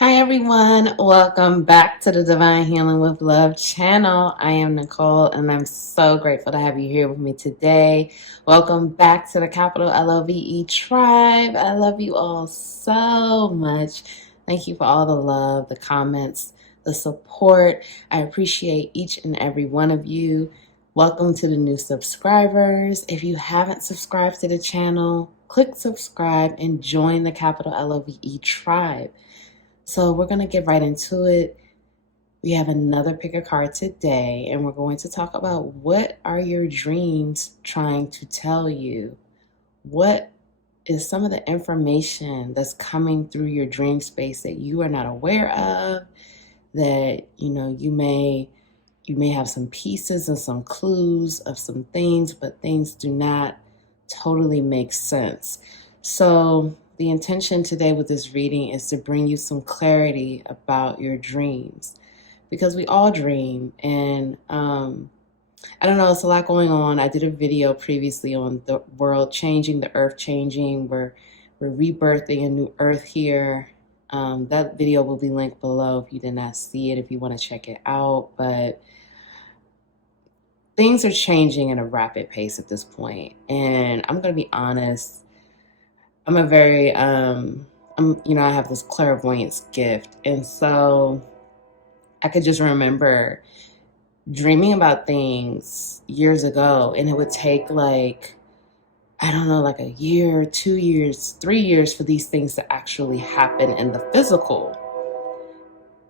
Hi everyone, welcome back to the Divine Healing with Love channel. I am Nicole and I'm so grateful to have you here with me today. Welcome back to the capital LOVE tribe. I love you all so much. Thank you for all the love, the comments, the support. I appreciate each and every one of you. Welcome to the new subscribers. If you haven't subscribed to the channel, click subscribe and join the capital LOVE tribe. So we're going to get right into it. We have another pick a card today, and we're going to talk about what are your dreams trying to tell you? What is some of the information that's coming through your dream space that you are not aware of, that you may have some pieces and some clues of some things, but things do not totally make sense. So the intention today with this reading is to bring you some clarity about your dreams, because we all dream. And I don't know, it's a lot going on. I did a video previously on the world changing, the earth changing. We're rebirthing a new earth here. That video will be linked below if you did not see it, if you want to check it out. But things are changing at a rapid pace at this point. And I'm going to be honest, I'm a very, I have this clairvoyance gift. And so I could just remember dreaming about things years ago, and it would take like a year, 2 years, 3 years for these things to actually happen in the physical.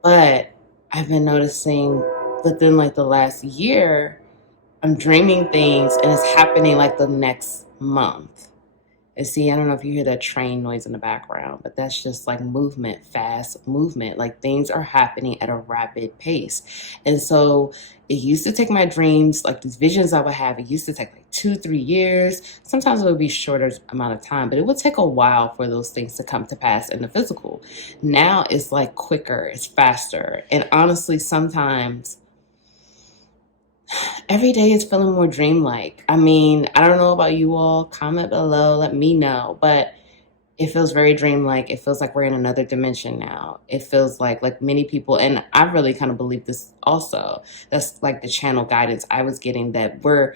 But I've been noticing within like the last year, I'm dreaming things and it's happening like the next month. And see, I don't know if you hear that train noise in the background, but that's just like movement, fast movement. Like things are happening at a rapid pace. And so it used to take my dreams, like these visions I would have, it used to take like 2-3 years. Sometimes it would be shorter amount of time, but it would take a while for those things to come to pass in the physical. Now it's like quicker, it's faster. And honestly, sometimes every day is feeling more dreamlike. I mean, I don't know about you all. Comment below, let me know. But it feels very dreamlike. It feels like we're in another dimension now. It feels like many people, and I really kind of believe this also. That's like the channel guidance I was getting, that we're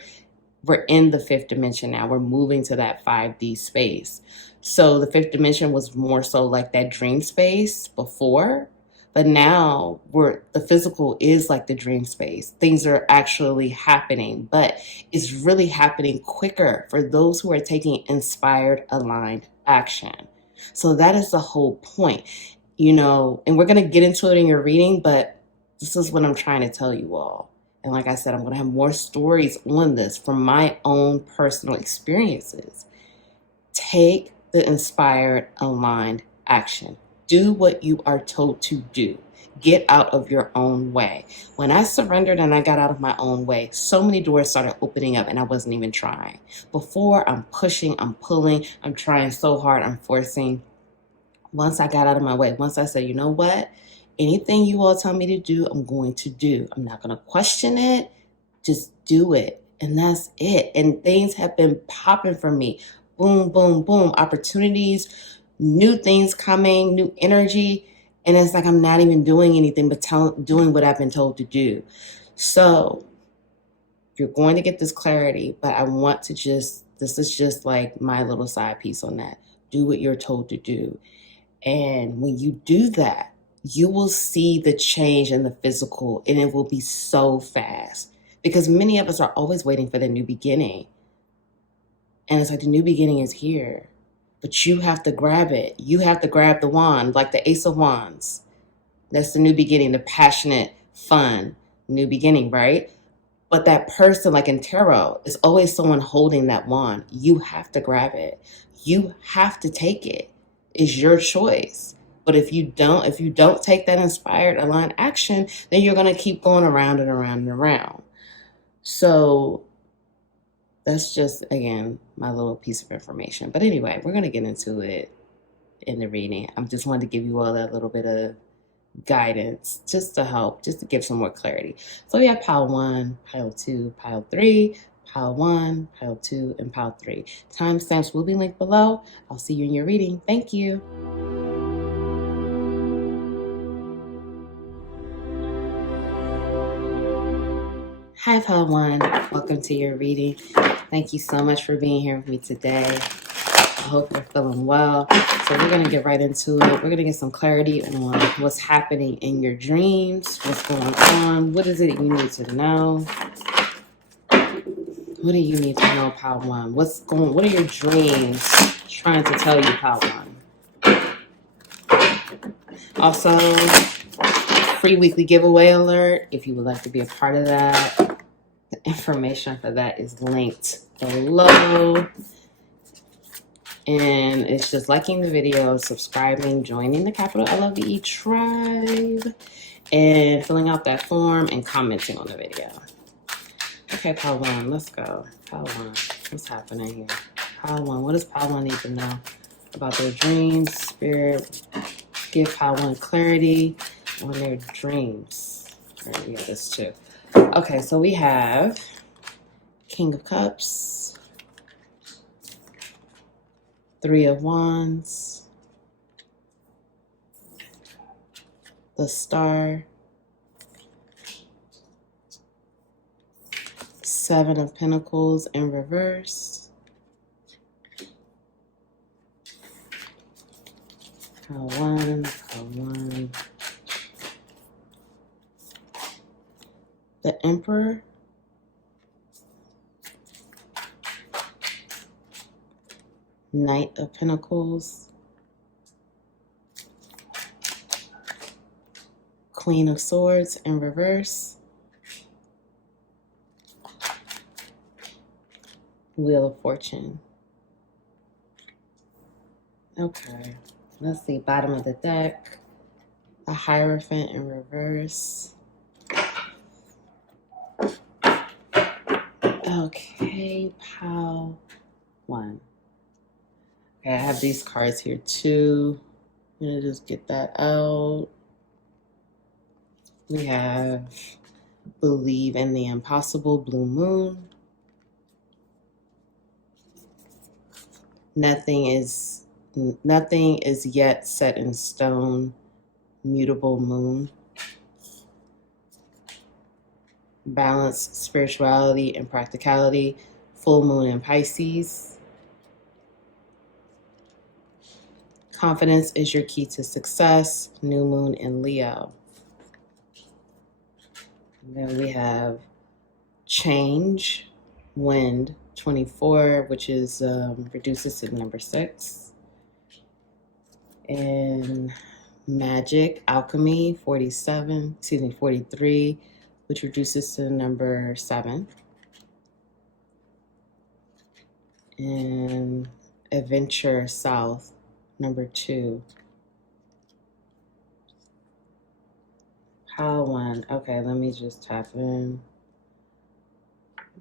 in the fifth dimension now. We're moving to that 5D space. So the fifth dimension was more so like that dream space before. But now the physical is like the dream space. Things are actually happening, but it's really happening quicker for those who are taking inspired, aligned action. So that is the whole point, and we're going to get into it in your reading, but this is what I'm trying to tell you all. And like I said, I'm going to have more stories on this from my own personal experiences. Take the inspired, aligned action. Do what you are told to do. Get out of your own way. When I surrendered and I got out of my own way, so many doors started opening up and I wasn't even trying. Before, I'm pushing, I'm pulling, I'm trying so hard, I'm forcing. Once I got out of my way, once I said, you know what? Anything you all tell me to do, I'm going to do. I'm not going to question it. Just do it. And that's it. And things have been popping for me. Boom, boom, boom. Opportunities, new things coming, new energy. And it's like I'm not even doing anything but doing what I've been told to do. So you're going to get this clarity, but I want to this is just like my little side piece on that. Do what you're told to do. And when you do that, you will see the change in the physical, and it will be so fast, because many of us are always waiting for the new beginning. And it's like the new beginning is here, but you have to grab it. You have to grab the wand, like the Ace of Wands. That's the new beginning, the passionate, fun, new beginning, right? But that person, like in tarot, is always someone holding that wand. You have to grab it. You have to take it. It's your choice. But if you don't take that inspired, aligned action, then you're going to keep going around and around and around. So that's just, again, my little piece of information. But anyway, we're going to get into it in the reading. I just wanted to give you all that little bit of guidance just to help, just to give some more clarity. So we have pile 1, pile 2, pile 3, pile 1, pile 2, and pile 3. Timestamps will be linked below. I'll see you in your reading. Thank you. Hi, Pile One. Welcome to your reading. Thank you so much for being here with me today. I hope you're feeling well. So we're going to get right into it. We're going to get some clarity on what's happening in your dreams, what's going on, what is it you need to know. What do you need to know, Pile One? What are your dreams trying to tell you, Pile One? Also, free weekly giveaway alert if you would like to be a part of that. The information for that is linked below. And it's just liking the video, subscribing, joining the capital LOVE tribe, and filling out that form and commenting on the video. Okay, Pile One, let's go. Pile One, what's happening here? Pile One, what does Pile One need to know about their dreams? Spirit, give Pile One clarity on their dreams. All right, we got this too. Okay, so we have King of Cups, Three of Wands, the Star, Seven of Pentacles in reverse, Pile One, the Emperor, Knight of Pentacles, Queen of Swords in reverse, Wheel of Fortune. Okay, let's see, bottom of the deck, a Hierophant in reverse. Okay, Pile One. Okay, I have these cards here too. I'm gonna just get that out. We have Believe in the Impossible, Blue Moon. Nothing is yet set in stone, Mutable Moon. Balance, spirituality, and practicality, Full Moon in Pisces. Confidence is your key to success, New Moon in Leo. And then we have Change, Wind, 24, which is reduces to number 6. And Magic, Alchemy, 43, which reduces to number 7. And Adventure, South, number 2. Pile One. Okay, let me just tap in.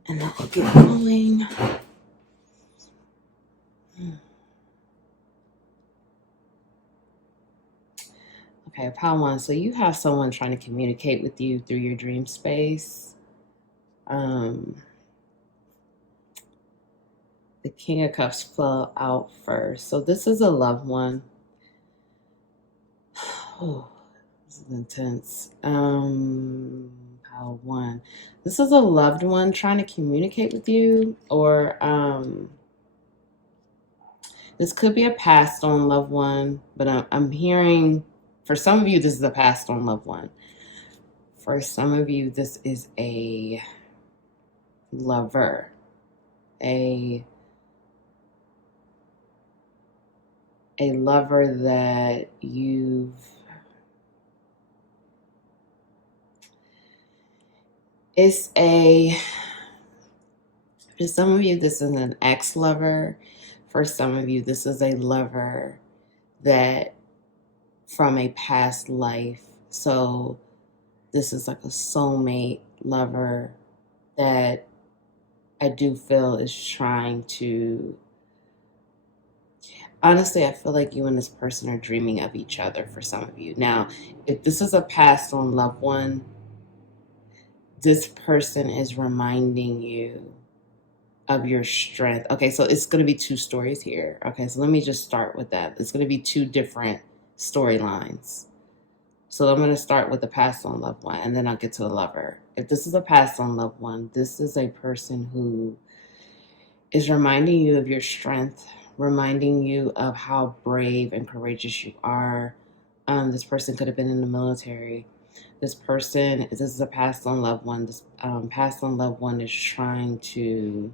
And then I'll get going. Okay, Pile One. So you have someone trying to communicate with you through your dream space. The King of Cups fell out first. So this is a loved one. Oh, this is intense. Pile One. This is a loved one trying to communicate with you, or this could be a passed on loved one, but I'm hearing, for some of you, this is a passed on loved one. For some of you, this is a lover, a lover that for some of you, this is an ex-lover. For some of you, this is a lover that from a past life. So this is like a soulmate lover that I do feel is trying to, honestly, I feel like you and this person are dreaming of each other for some of you. Now, if this is a passed on loved one, this person is reminding you of your strength. Okay, so it's going to be 2 stories here. Okay, so let me just start with that. It's going to be 2 different storylines. So I'm going to start with the past on loved one, and then I'll get to the lover. If this is a past on loved one, this is a person who is reminding you of your strength, reminding you of how brave and courageous you are. This person could have been in the military. This is a past on loved one. This past on loved one is trying to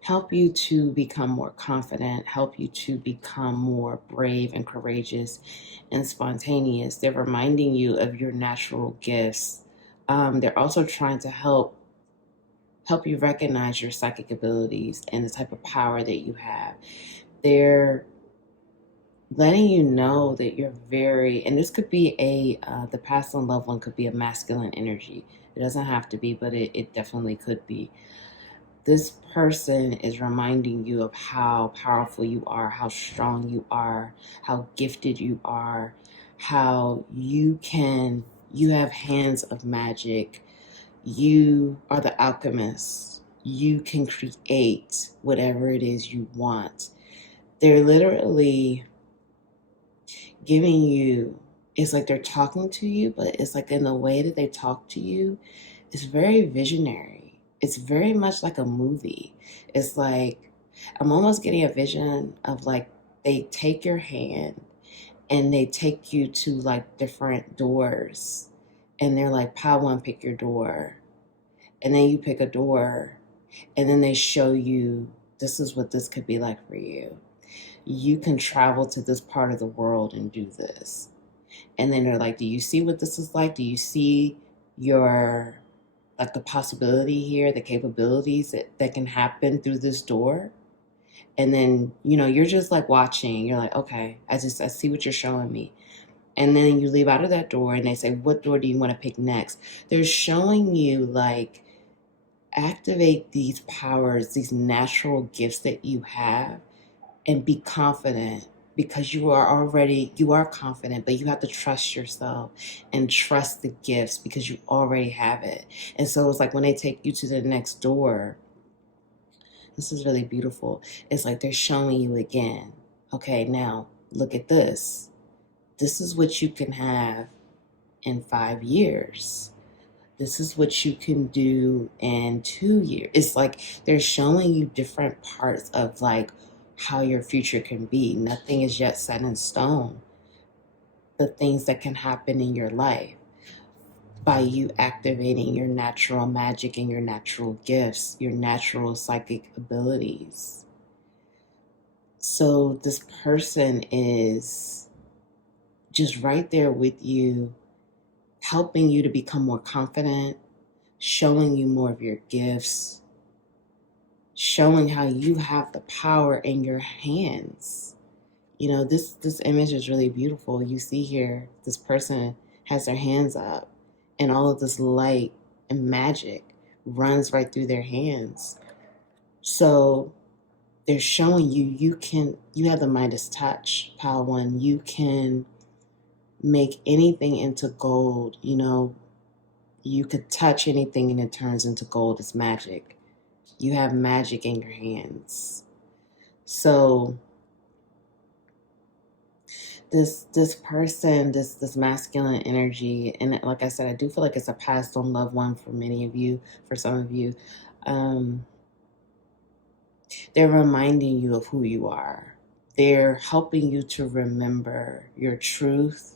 help you to become more confident, help you to become more brave and courageous and spontaneous. They're reminding you of your natural gifts. They're also trying to help you recognize your psychic abilities and the type of power that you have. They're letting you know that you're very, and this could be the past on loved one could be a masculine energy. It doesn't have to be, but it definitely could be. This person is reminding you of how powerful you are, how strong you are, how gifted you are, how you have hands of magic. You are the alchemist. You can create whatever it is you want. They're literally giving you, it's like they're talking to you, but it's like in the way that they talk to you, it's very visionary. It's very much like a movie. It's like, I'm almost getting a vision of like, they take your hand and they take you to like different doors. And they're like, pile one, pick your door. And then you pick a door. And then they show you, this is what this could be like for you. You can travel to this part of the world and do this. And then they're like, do you see what this is like? Do you see your, like the possibility here, the capabilities that can happen through this door? And then, you're just like watching. You're like, okay, I see what you're showing me. And then you leave out of that door and they say, what door do you want to pick next? They're showing you like, activate these powers, these natural gifts that you have, and be confident, because you are confident, but you have to trust yourself and trust the gifts because you already have it. And so it's like when they take you to the next door, this is really beautiful. It's like they're showing you again, okay, now look at this. This is what you can have in 5 years. This is what you can do in 2 years. It's like they're showing you different parts of like how your future can be. Nothing is yet set in stone. The things that can happen in your life by you activating your natural magic and your natural gifts, your natural psychic abilities. So this person is just right there with you, helping you to become more confident, showing you more of your gifts, showing how you have the power in your hands. This image is really beautiful. You see here, this person has their hands up and all of this light and magic runs right through their hands. So they're showing you have the Midas touch, Pile One. You can make anything into gold. You could touch anything and it turns into gold. It's magic. You have magic in your hands. So this person, this masculine energy, and like I said, I do feel like it's a past on loved one for many of you, for some of you. They're reminding you of who you are. They're helping you to remember your truth,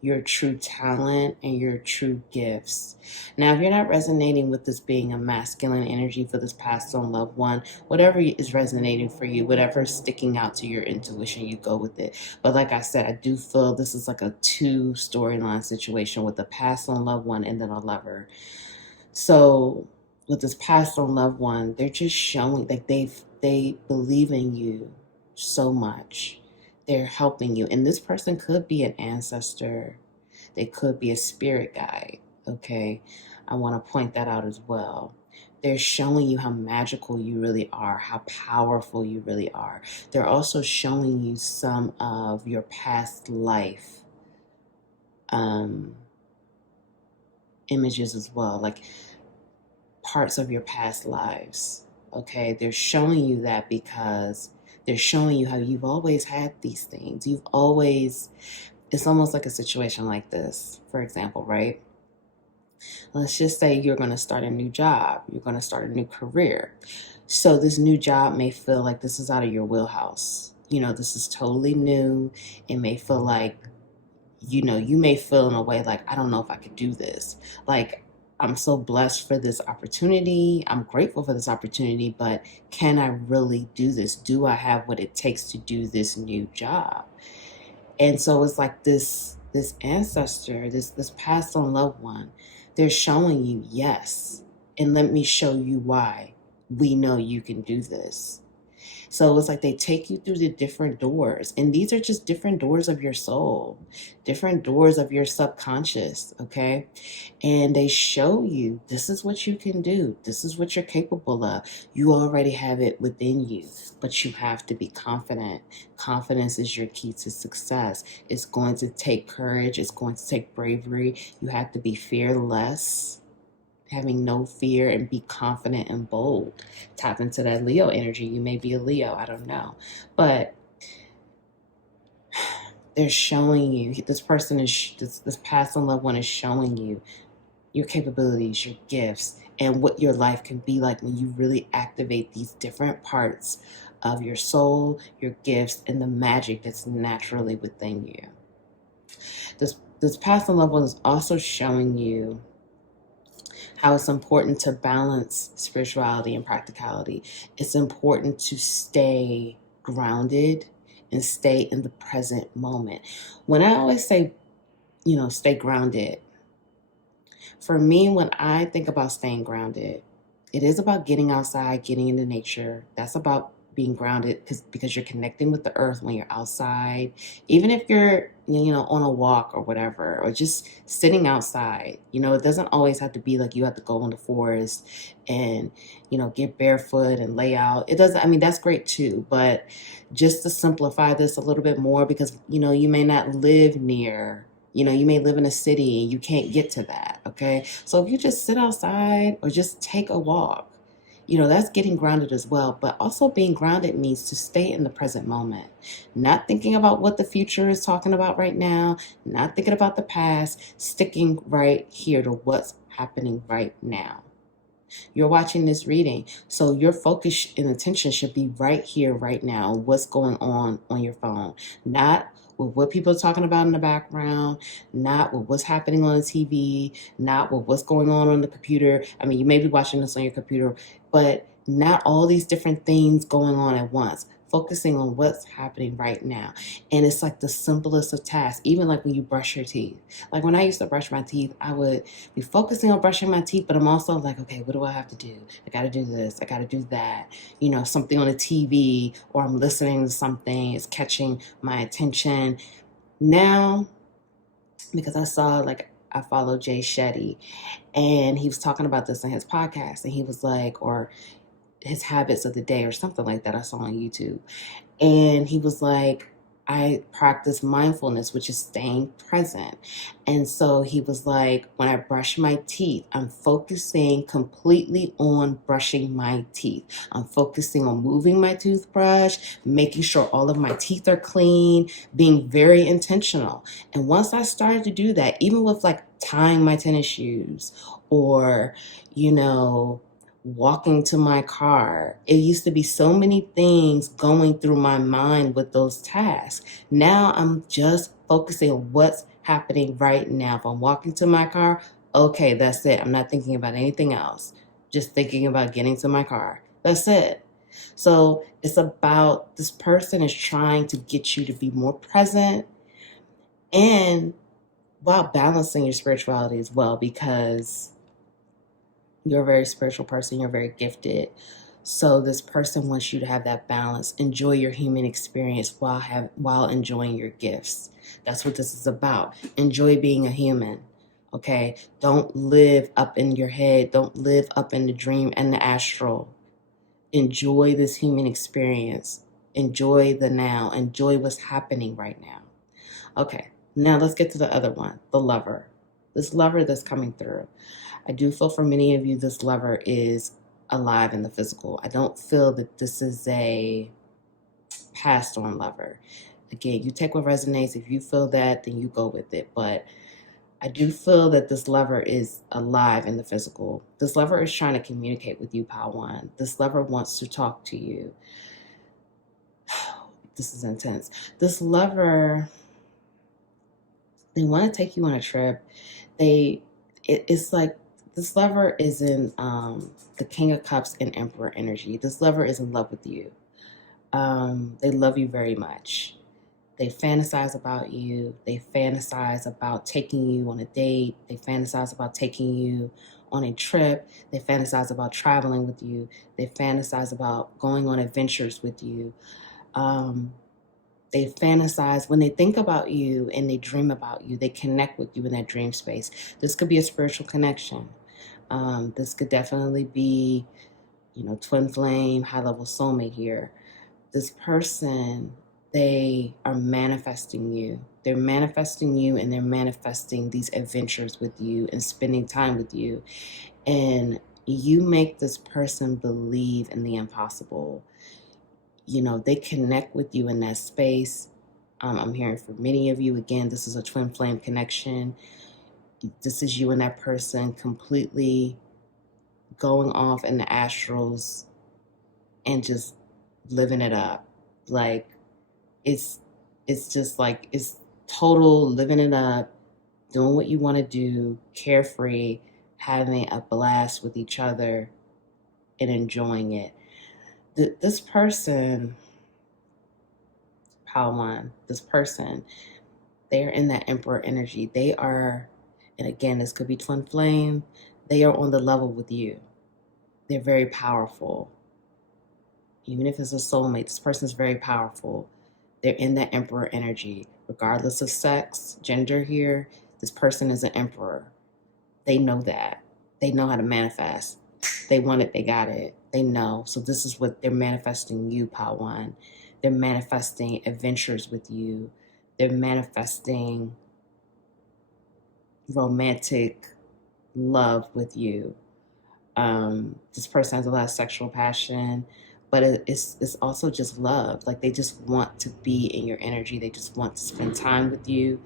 your true talent, and your true gifts. Now, if you're not resonating with this being a masculine energy for this past on loved one, whatever is resonating for you, whatever is sticking out to your intuition, you go with it. But like I said, I do feel this is like a 2 storyline situation with a past on loved one and then a lover. So with this past on loved one, they're just showing like they believe in you so much. They're helping you. And this person could be an ancestor. They could be a spirit guide. Okay. I want to point that out as well. They're showing you how magical you really are, how powerful you really are. They're also showing you some of your past life images as well, like parts of your past lives. Okay. They're showing you that because they're showing you how you've always had these things. it's almost like a situation like this, for example, right? Let's just say you're going to start a new job, you're going to start a new career. So this new job may feel like this is out of your wheelhouse. This is totally new. It may feel like, you may feel in a way like, I don't know if I could do this. Like, I'm so blessed for this opportunity. I'm grateful for this opportunity, but can I really do this? Do I have what it takes to do this new job? And so it's like this ancestor, this passed on loved one, they're showing you yes. And let me show you why we know you can do this. So it's like they take you through the different doors. And these are just different doors of your soul, different doors of your subconscious, okay? And they show you this is what you can do. This is what you're capable of. You already have it within you, but you have to be confident. Confidence is your key to success. It's going to take courage. It's going to take bravery. You have to be fearless, having no fear, and be confident and bold. Tap into that Leo energy. You may be a Leo, I don't know. But they're showing you, this person is, this past and loved one is showing you your capabilities, your gifts, and what your life can be like when you really activate these different parts of your soul, your gifts, and the magic that's naturally within you. This past and loved one is also showing you how it's important to balance spirituality and practicality. It's important to stay grounded and stay in the present moment. When I always say, stay grounded, for me, when I think about staying grounded, it is about getting outside, getting into nature. That's about being grounded because you're connecting with the earth when you're outside. Even if you're, on a walk or whatever, or just sitting outside, it doesn't always have to be like you have to go in the forest and, get barefoot and lay out. It doesn't, I mean, that's great too. But just to simplify this a little bit more, because, you may not live near, you may live in a city and you can't get to that, okay? So if you just sit outside or just take a walk, that's getting grounded as well. But also being grounded means to stay in the present moment, not thinking about what the future is talking about right now, not thinking about the past, sticking right here to what's happening right now. You're watching this reading, so your focus and attention should be right here, right now, what's going on your phone, not with what people are talking about in the background, not with what's happening on the TV, not with what's going on the computer. I mean, you may be watching this on your computer, but not all these different things going on at once. Focusing on what's happening right now. And it's like the simplest of tasks, even like when you brush your teeth. Like when I used to brush my teeth, I would be focusing on brushing my teeth, but I'm also like, okay, what do I have to do? I got to do this. I got to do that. Something on the TV, or I'm listening to something, it's catching my attention. Now, because I follow Jay Shetty, and he was talking about this in his podcast, and he was like, or his habits of the day or something like that I saw on YouTube. And he was like, I practice mindfulness, which is staying present. And so he was like, when I brush my teeth, I'm focusing completely on brushing my teeth. I'm focusing on moving my toothbrush, making sure all of my teeth are clean, being very intentional. And once I started to do that, even with like tying my tennis shoes or, walking to my car. It used to be so many things going through my mind with those tasks. Now I'm just focusing on what's happening right now. If I'm walking to my car, okay, that's it. I'm not thinking about anything else. Just thinking about getting to my car. That's it. So it's about, this person is trying to get you to be more present, and while balancing your spirituality as well, because you're a very spiritual person. You're very gifted. So this person wants you to have that balance. Enjoy your human experience while enjoying your gifts. That's what this is about. Enjoy being a human. Okay? Don't live up in your head. Don't live up in the dream and the astral. Enjoy this human experience. Enjoy the now. Enjoy what's happening right now. Okay. Now let's get to the other one, the lover. This lover that's coming through. I do feel for many of you, this lover is alive in the physical. I don't feel that this is a passed on lover. Again, you take what resonates. If you feel that, then you go with it. But I do feel that this lover is alive in the physical. This lover is trying to communicate with you, Pawan. This lover wants to talk to you. This is intense. This lover, they want to take you on a trip. It's like this lover is in the King of Cups and Emperor energy. This lover is in love with you. They love you very much. They fantasize about you. They fantasize about taking you on a date. They fantasize about taking you on a trip. They fantasize about traveling with you. They fantasize about going on adventures with you. They fantasize when they think about you and they dream about you. They connect with you in that dream space. This could be a spiritual connection. This could definitely be, twin flame, high level soulmate here. This person, they are manifesting you. They're manifesting you and they're manifesting these adventures with you and spending time with you. And you make this person believe in the impossible. They connect with you in that space. I'm hearing for many of you, again, this is a twin flame connection. This is you and that person completely going off in the astrals and just living it up. Like, it's just like, it's total living it up, doing what you want to do, carefree, having a blast with each other and enjoying it. This person, Pawan, this person, they're in that Emperor energy. They are, and again, this could be twin flame, they are on the level with you. They're very powerful. Even if it's a soulmate, this person is very powerful. They're in that Emperor energy. Regardless of sex, gender here, this person is an emperor. They know that. They know how to manifest. They want it, they got it. They know. So this is what they're manifesting you, Pawan. They're manifesting adventures with you. They're manifesting romantic love with you. This person has a lot of sexual passion, but it's also just love. Like, they just want to be in your energy. They just want to spend time with you.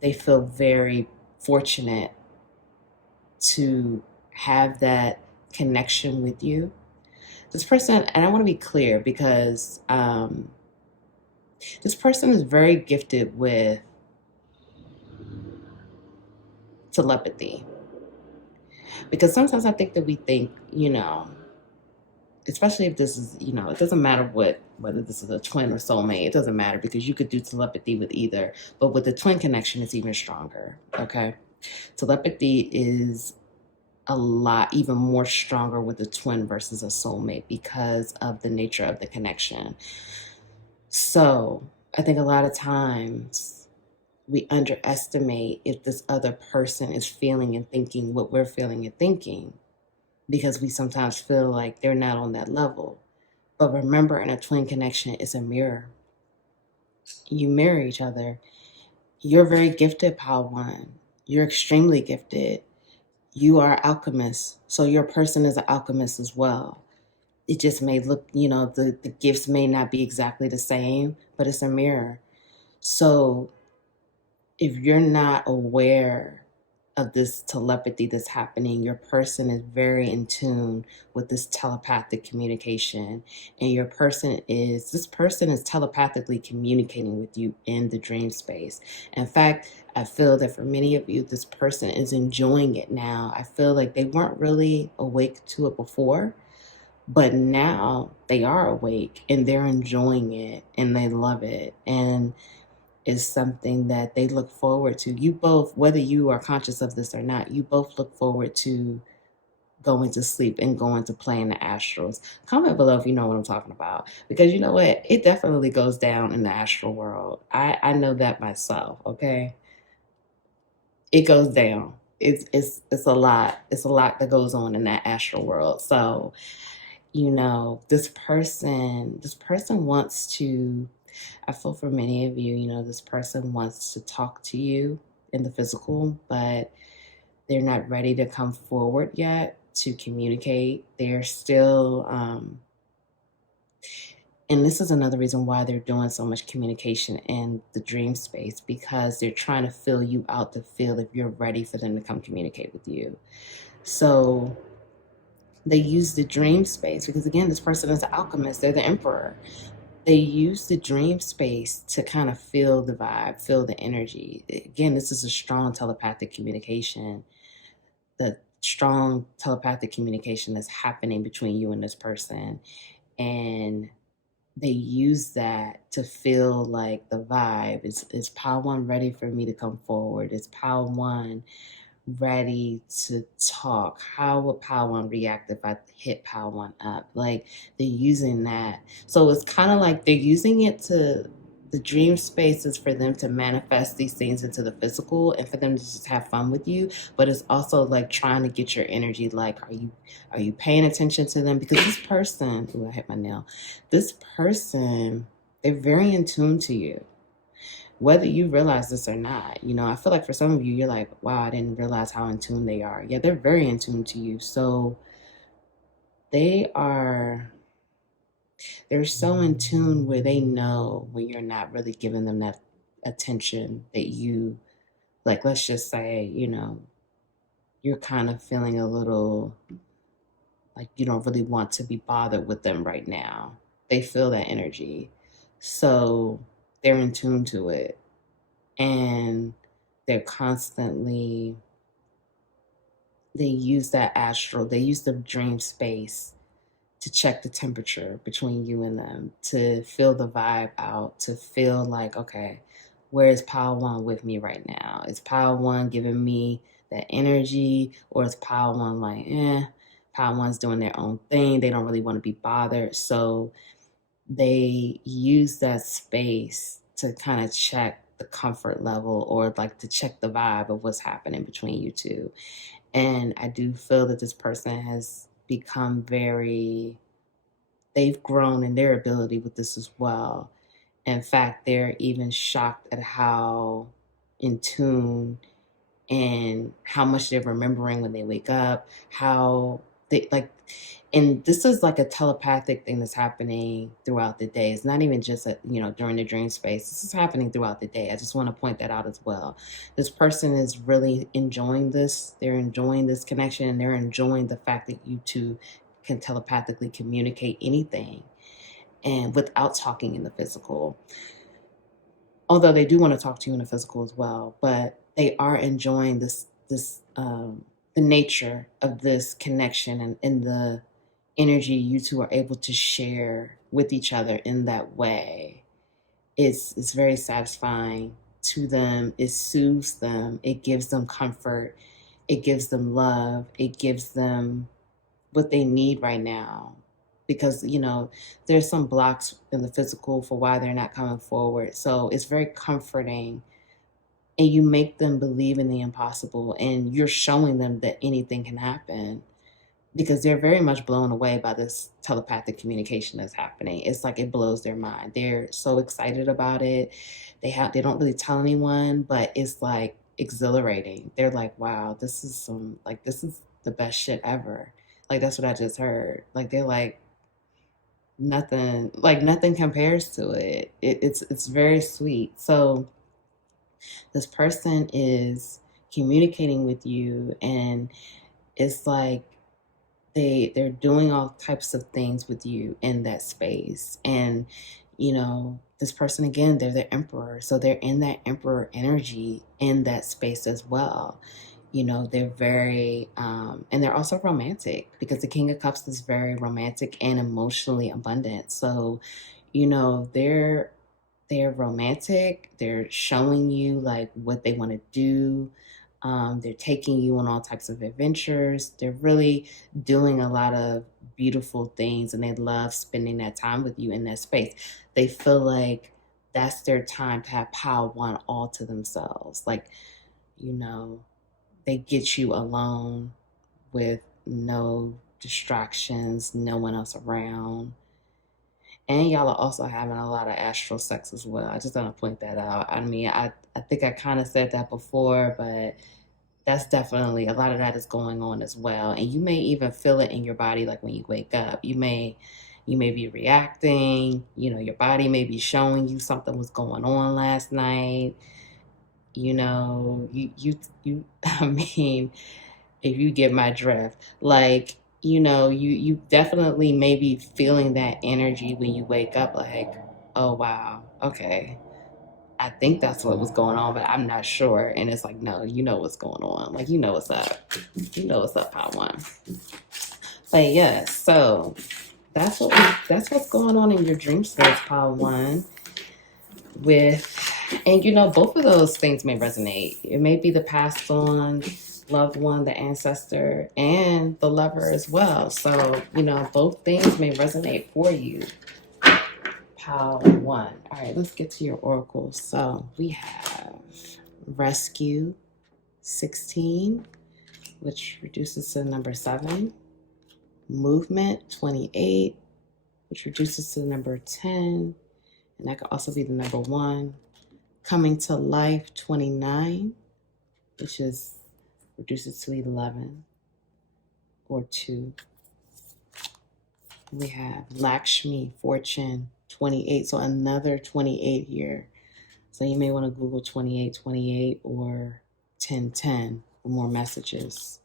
They feel very fortunate to have that connection with you. This person, and I want to be clear because this person is very gifted with telepathy. Because sometimes I think that we think, especially if this is, it doesn't matter whether this is a twin or soulmate, it doesn't matter because you could do telepathy with either. But with the twin connection, it's even stronger, okay? Telepathy is a lot even more stronger with a twin versus a soulmate because of the nature of the connection. So I think a lot of times we underestimate if this other person is feeling and thinking what we're feeling and thinking, because we sometimes feel like they're not on that level. But remember, in a twin connection, it's a mirror. You mirror each other. You're very gifted, Pawan. You're extremely gifted. You are alchemist, so your person is an alchemist as well. It just may look, the gifts may not be exactly the same, but it's a mirror. So if you're not aware of this telepathy that's happening, your person is very in tune with this telepathic communication. And this person is telepathically communicating with you in the dream space. In fact, I feel that for many of you, this person is enjoying it now. I feel like they weren't really awake to it before, but now they are awake and they're enjoying it and they love it. And is something that they look forward to. You both, whether you are conscious of this or not, you both look forward to going to sleep and going to play in the astrals. Comment below if you know what I'm talking about. Because you know what? It definitely goes down in the astral world. I know that myself, okay? It goes down. It's a lot. It's a lot that goes on in that astral world. So, this person wants to, I feel for many of you, this person wants to talk to you in the physical, but they're not ready to come forward yet to communicate. They're still And this is another reason why they're doing so much communication in the dream space, because they're trying to fill you out to feel if you're ready for them to come communicate with you. So they use the dream space because, again, this person is an alchemist. They're the emperor. They use the dream space to kind of feel the vibe, feel the energy. Again, this is a strong telepathic communication. The strong telepathic communication that's happening between you and this person. And they use that to feel like the vibe is Pile One ready for me to come forward? Is Pile One ready to talk? How would Pile One react if I hit Pile One up? Like, they're using that. So it's kind of like they're using it to, the dream space is for them to manifest these things into the physical and for them to just have fun with you. But it's also like trying to get your energy. Like, are you paying attention to them? Because this person, ooh, I hit my nail. This person, they're very in tune to you, whether you realize this or not. You know, I feel like for some of you, you're like, wow, I didn't realize how in tune they are. Yeah, they're very in tune to you. So they're so in tune where they know when you're not really giving them that attention that you, like, let's just say, you know, you're kind of feeling a little like you don't really want to be bothered with them right now. They feel that energy. So they're in tune to it. And they're constantly, they use they use the dream space to check the temperature between you and them, to feel the vibe out, to feel like, okay, where is Pile One with me right now? Is Pile One giving me that energy, or is Pile One like, Pile One's doing their own thing? They don't really want to be bothered. So they use that space to kind of check the comfort level, or like to check the vibe of what's happening between you two. And I do feel that this person has become they've grown in their ability with this as well. In fact, they're even shocked at how in tune and how much they're remembering when they wake up, how they like, and this is like a telepathic thing that's happening throughout the day. It's not even just during the dream space. This is happening throughout the day. I just want to point that out as well. This person is really enjoying this. They're enjoying this connection, and they're enjoying the fact that you two can telepathically communicate anything and without talking in the physical. Although they do want to talk to you in the physical as well, but they are enjoying the nature of this connection, and the energy you two are able to share with each other in that way. It's very satisfying to them. It soothes them. It gives them comfort. It gives them love. It gives them what they need right now. Because, there's some blocks in the physical for why they're not coming forward. So it's very comforting. And you make them believe in the impossible, and you're showing them that anything can happen, because they're very much blown away by this telepathic communication that's happening. It's like it blows their mind. They're so excited about it. They don't really tell anyone, but it's like exhilarating. They're like, wow, this is the best shit ever. Like, that's what I just heard. Like, they're like nothing compares to it. It's very sweet. So this person is communicating with you, and it's like they're doing all types of things with you in that space. And this person, again, they're the emperor, so they're in that emperor energy in that space as well. They're very and they're also romantic, because the King of Cups is very romantic and emotionally abundant. So they're romantic. They're showing you like what they want to do. They're taking you on all types of adventures. They're really doing a lot of beautiful things, and they love spending that time with you in that space. They feel like that's their time to have Pile One all to themselves. Like, they get you alone with no distractions, no one else around. And y'all are also having a lot of astral sex as well. I just want to point that out. I mean, I think I kind of said that before, but that's definitely, a lot of that is going on as well. And you may even feel it in your body, like when you wake up. You may You may be reacting, your body may be showing you something was going on last night. I mean, if you get my drift, like, you definitely may be feeling that energy when you wake up, like, oh, wow, okay. I think that's what was going on, but I'm not sure. And it's like, no, you know what's going on. Like, you know what's up. You know what's up, Power One. But yeah, so that's what's going on in your dream space, Power One. And both of those things may resonate. It may be the passed on loved one, the ancestor, and the lover as well. So, both things may resonate for you. Power One. All right, let's get to your oracle. So we have Rescue 16, which reduces to number 7. Movement 28, which reduces to the number 10. And that could also be the number 1. Coming to Life 29, which reduces to 11 or 2. We have Lakshmi Fortune 28, so another 28 here. So you may want to Google 2828 or 1010 for more messages.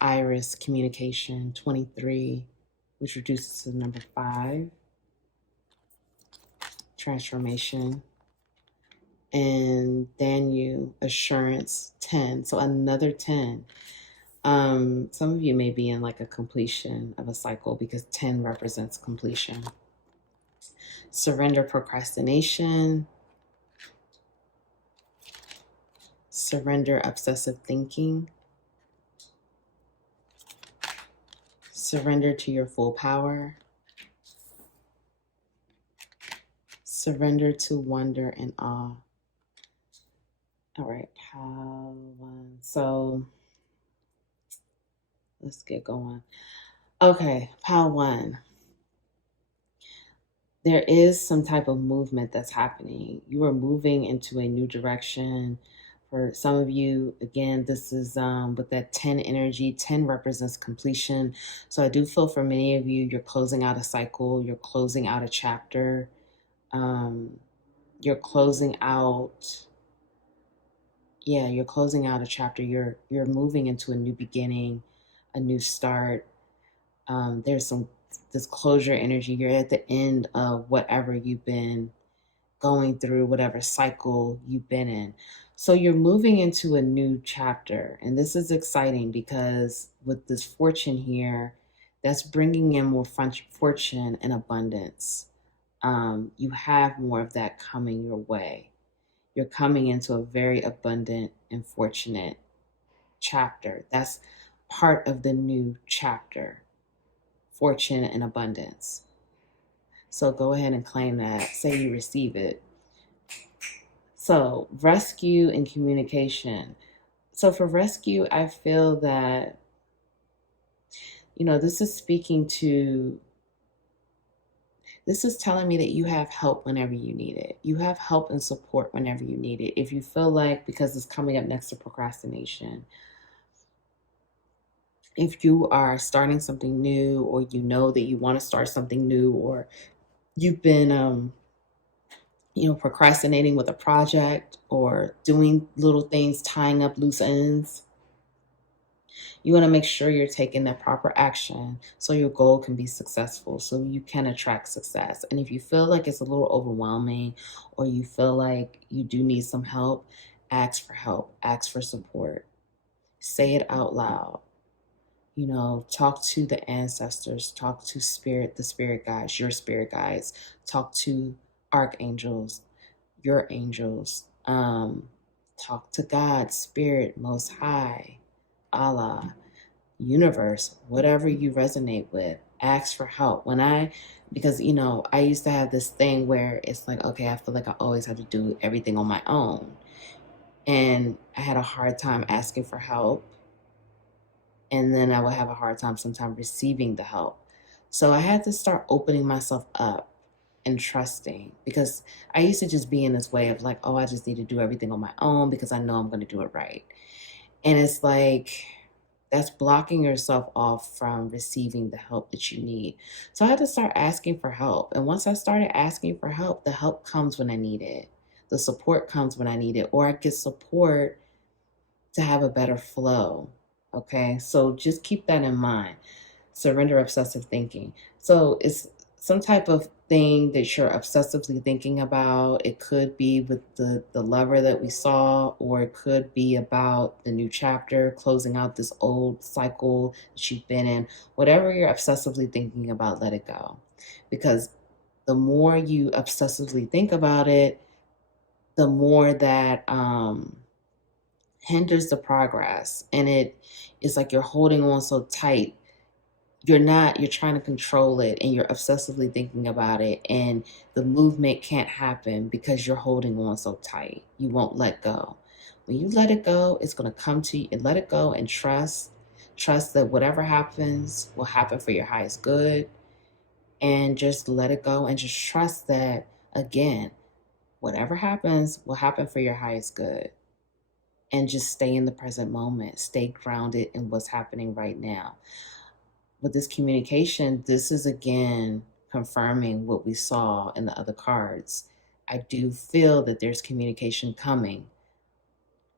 Iris Communication 23, which reduces to the number 5. Transformation. And Daniel Assurance 10, so another 10. Some of you may be in like a completion of a cycle because 10 represents completion. Surrender Procrastination. Surrender Obsessive Thinking. Surrender to your full power. Surrender to wonder and awe. All right, Power One. So let's get going. Okay, Power One. There is some type of movement that's happening. You are moving into a new direction. For some of you, again, this is with that 10 energy. 10 represents completion. So I do feel for many of you, you're closing out a cycle. You're closing out a chapter. You're closing out. Yeah, you're closing out a chapter. You're moving into a new beginning, a new start. There's this closure energy. You're at the end of whatever you've been going through, whatever cycle you've been in. So you're moving into a new chapter. And this is exciting because with this fortune here, that's bringing in more fortune and abundance. You have more of that coming your way. You're coming into a very abundant and fortunate chapter. That's part of the new chapter, fortune and abundance. So go ahead and claim that. Say you receive it. So rescue and communication. So for rescue, I feel that, this is telling me that you have help whenever you need it. You have help and support whenever you need it. If you feel like, because it's coming up next to procrastination, if you are starting something new, or you know that you want to start something new, or you've been, procrastinating with a project or doing little things, tying up loose ends, you want to make sure you're taking that proper action so your goal can be successful, so you can attract success. And if you feel like it's a little overwhelming, or you feel like you do need some help, ask for help, ask for support. Say it out loud. Talk to the ancestors, talk to the spirit guides, your spirit guides, talk to archangels, your angels, talk to God, Spirit, Most High, Allah, universe, whatever you resonate with. Ask for help. Because I used to have this thing where it's like, okay, I feel like I always have to do everything on my own. And I had a hard time asking for help. And then I would have a hard time sometimes receiving the help. So I had to start opening myself up and trusting, because I used to just be in this way of like, oh, I just need to do everything on my own because I know I'm going to do it right. And it's like, That's blocking yourself off from receiving the help that you need. So I had to start asking for help. And once I started asking for help, the help comes when I need it. The support comes when I need it, or I get support to have a better flow. Okay. So just keep that in mind. Surrender obsessive thinking. So it's some type of thing that you're obsessively thinking about. It could be with the lover that we saw, or it could be about the new chapter, closing out this old cycle that you've been in. Whatever you're obsessively thinking about, let it go. Because the more you obsessively think about it, the more that hinders the progress. And it's like you're holding on so tight. You're trying to control it, and you're obsessively thinking about it, and the movement can't happen because you're holding on so tight. You won't let go. When you let it go, it's going to come to you, and let it go and trust that whatever happens will happen for your highest good. And just let it go and just trust that, again, whatever happens will happen for your highest good. And just stay in the present moment, stay grounded in what's happening right now. With this communication, this is again confirming what we saw in the other cards. I do feel that there's communication coming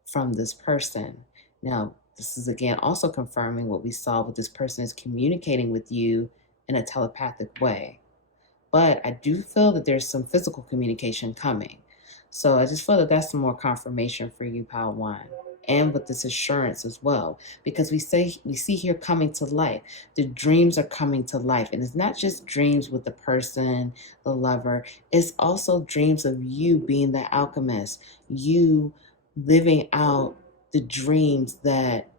from this person. Now, this is again also confirming what we saw with this person is communicating with you in a telepathic way. But I do feel that there's some physical communication coming. So I just feel that that's some more confirmation for you, Pile One. And with this assurance as well, because we see here coming to life. The dreams are coming to life, and it's not just dreams with the person, the lover. It's also dreams of you being the alchemist, you living out the dreams that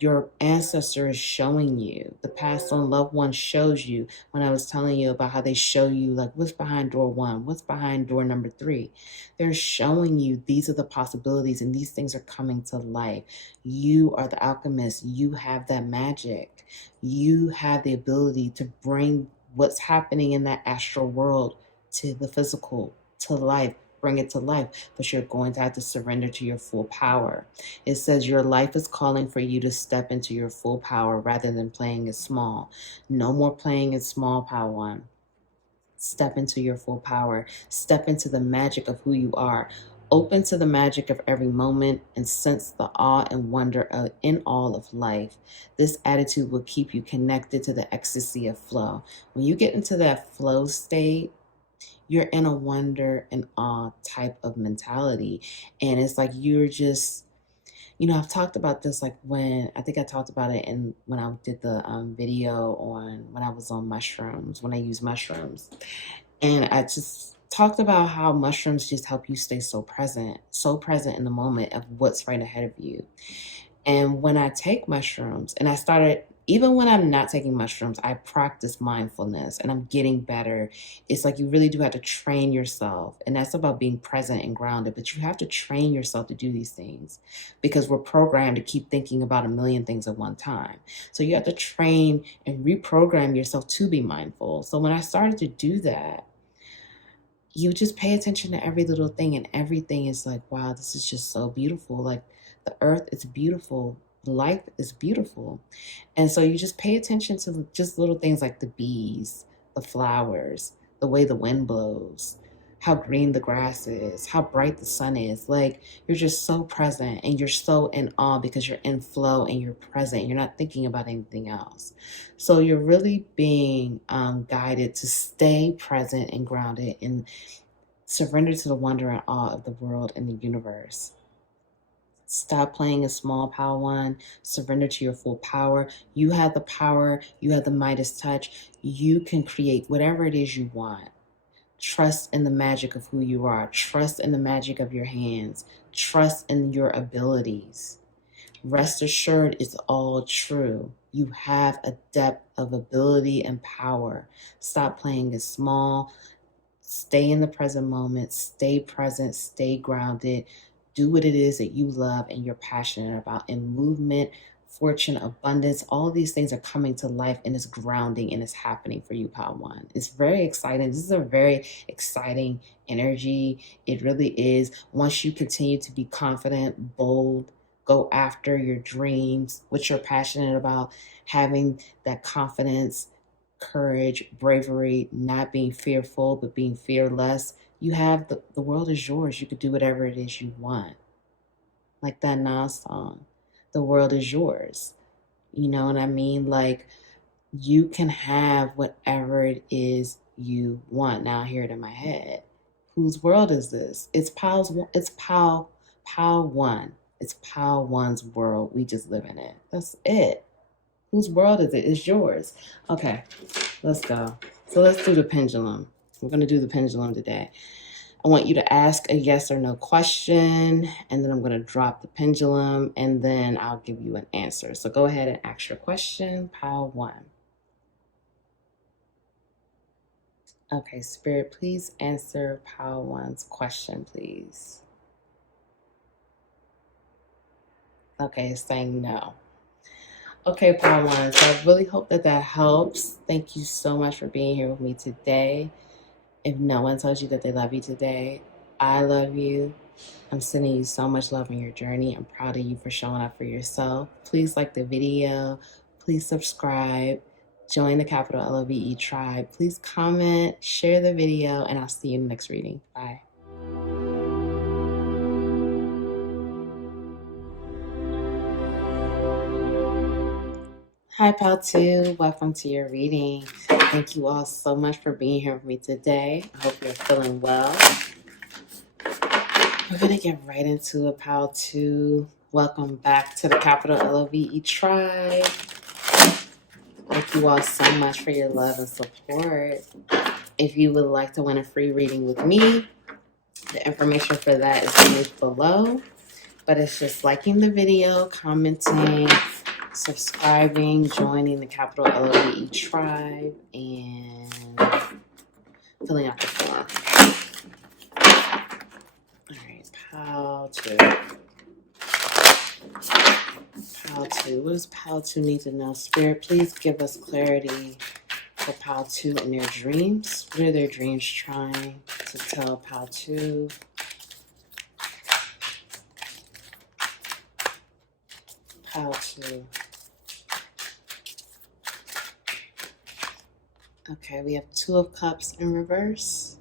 your ancestor is showing you. The past on loved one shows you. When I was telling you about how they show you, like, what's behind door one, what's behind door number 3, they're showing you these are the possibilities, and these things are coming to life. You are the alchemist. You have that magic. You have the ability to bring what's happening in that astral world to the physical, to life. Bring it to life, but you're going to have to surrender to your full power. It says your life is calling for you to step into your full power rather than playing it small. No more playing it small, Power One. Step into your full power. Step into the magic of who you are. Open to the magic of every moment and sense the awe and wonder in all of life. This attitude will keep you connected to the ecstasy of flow. When you get into that flow state, you're in a wonder and awe type of mentality. And it's like you're just, I've talked about this, like when I think I talked about it when I did the video on when I was on mushrooms, when I use mushrooms. And I just talked about how mushrooms just help you stay so present in the moment of what's right ahead of you. And when I take mushrooms, and I started, even when I'm not taking mushrooms, I practice mindfulness and I'm getting better. It's like you really do have to train yourself. And that's about being present and grounded. But you have to train yourself to do these things because we're programmed to keep thinking about a million things at one time. So you have to train and reprogram yourself to be mindful. So when I started to do that, you just pay attention to every little thing, and everything is like, wow, this is just so beautiful. Like the earth is beautiful. Life is beautiful. And so you just pay attention to just little things like the bees, the flowers, the way the wind blows, how green the grass is, how bright the sun is. Like you're just so present and you're so in awe because you're in flow and you're present. You're not thinking about anything else. So you're really being guided to stay present and grounded and surrender to the wonder and awe of the world and the universe. Stop playing a small, Power One. Surrender to your full power. You have the power. You have the Midas touch. You can create whatever it is you want. Trust in the magic of who you are. Trust in the magic of your hands. Trust in your abilities. Rest assured, it's all true. You have a depth of ability and power. Stop playing it small. Stay in the present moment. Stay present. Stay grounded. Do what it is that you love and you're passionate about. In movement, fortune, abundance, all of these things are coming to life, and it's grounding and it's happening for you, Power One. It's very exciting. This is a very exciting energy. It really is. Once you continue to be confident, bold, go after your dreams, what you're passionate about, having that confidence, courage, bravery, not being fearful, but being fearless. You have the world is yours. You could do whatever it is you want. Like that Nas song, the world is yours. You know what I mean? Like, you can have whatever it is you want. Now I hear it in my head. Whose world is this? It's Pal One. It's Pal One's world. We just live in it. That's it. Whose world is it? It's yours. Okay, let's go. So let's do the pendulum. We're gonna do the pendulum today. I want you to ask a yes or no question, and then I'm going to drop the pendulum, and then I'll give you an answer. So go ahead and ask your question, pile one. Okay, Spirit, please answer pile one's question, please. Okay, it's saying no. Okay, pile one. So I really hope that helps. Thank you so much for being here with me today. If no one tells you that they love you today, I love you. I'm sending you so much love on your journey. I'm proud of you for showing up for yourself. Please like the video. Please subscribe. Join the capital LOVE tribe. Please comment, share the video, and I'll see you in the next reading. Bye. Hi, Pal 2. Welcome to your reading. Thank you all so much for being here with me today. I hope you're feeling well. We're going to get right into it, Pal 2. Welcome back to the capital LOVE tribe. Thank you all so much for your love and support. If you would like to win a free reading with me, the information for that is linked below. But it's just liking the video, commenting, subscribing, joining the capital LOVE tribe, and filling out the form. All right, Pal 2. Pal 2. What does Pal 2 need to know? Spirit, please give us clarity for Pal 2 and their dreams. What are their dreams trying to tell Pal 2? Pal 2. Okay, we have Two of Cups in reverse.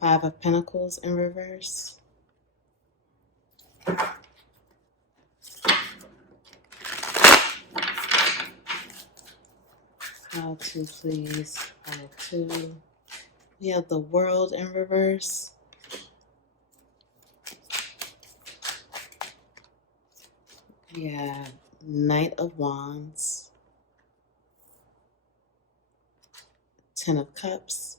Five of Pentacles in reverse. Pile 2, please. Pile 2. We have the World in reverse. We have Knight of Wands. Ten of Cups.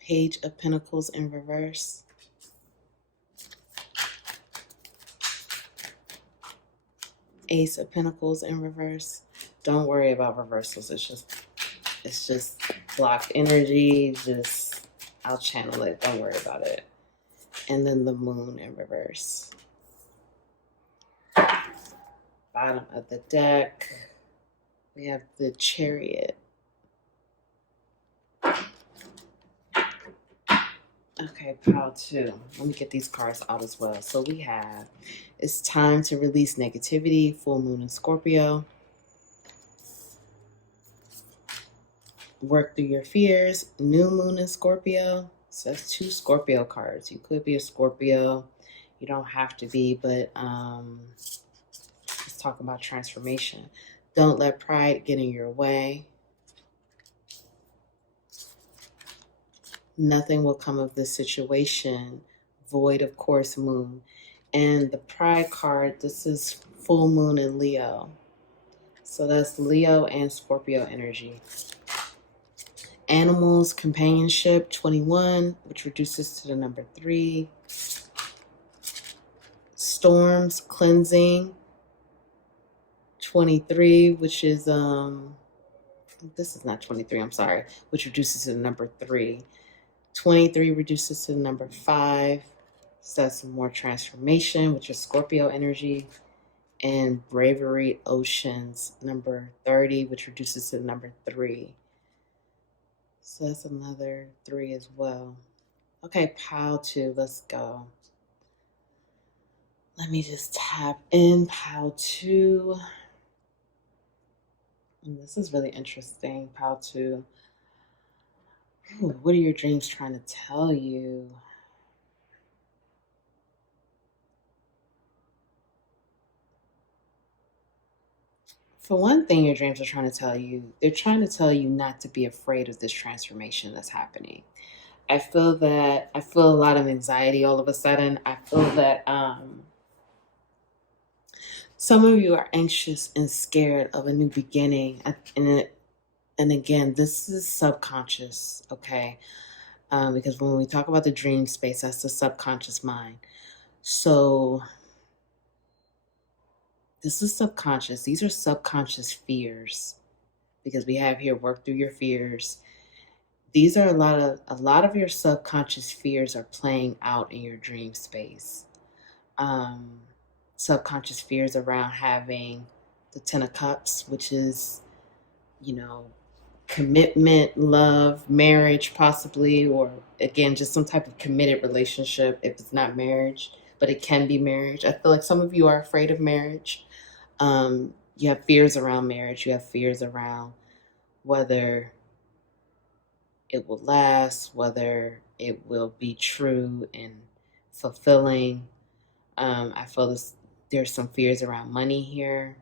Page of Pentacles in reverse. Ace of Pentacles in reverse. Don't worry about reversals. It's just blocked energy. I'll channel it. Don't worry about it. And then the Moon in reverse. Bottom of the deck, we have the Chariot. Okay, Pile 2. Let me get these cards out as well. So we have, it's time to release negativity, full moon in Scorpio. Work through your fears, new moon in Scorpio. So that's 2 Scorpio cards. You could be a Scorpio. You don't have to be, but let's talk about transformation. Don't let pride get in your way. Nothing will come of this situation. Void, of course, moon. And the pride card, this is full moon in Leo. So that's Leo and Scorpio energy. Animals, companionship, 21, which reduces to the number 3. Storms, cleansing, 23, which is, this is not 23, I'm sorry, which reduces to the number 3. 23 reduces to the number 5. So that's some more transformation, which is Scorpio energy. And bravery, oceans, number 30, which reduces to the number 3. So that's another 3 as well. Okay, pile 2, let's go. Let me just tap in pile 2. And this is really interesting, pile 2. Ooh, what are your dreams trying to tell you? For one thing, your dreams are trying to tell you, they're trying to tell you not to be afraid of this transformation that's happening. I feel a lot of anxiety all of a sudden. I feel that some of you are anxious and scared of a new beginning. And again, this is subconscious, okay? Because when we talk about the dream space, that's the subconscious mind. So this is subconscious. These are subconscious fears, because we have here work through your fears. These are a lot of your subconscious fears are playing out in your dream space. Um, Subconscious fears around having the 10 of Cups, which is, you know, commitment, love, marriage, possibly, or again, just some type of committed relationship if it's not marriage, but it can be marriage. I feel like some of you are afraid of marriage. You have fears around marriage. You have fears around whether it will last, whether it will be true and fulfilling. I feel there's some fears around money here.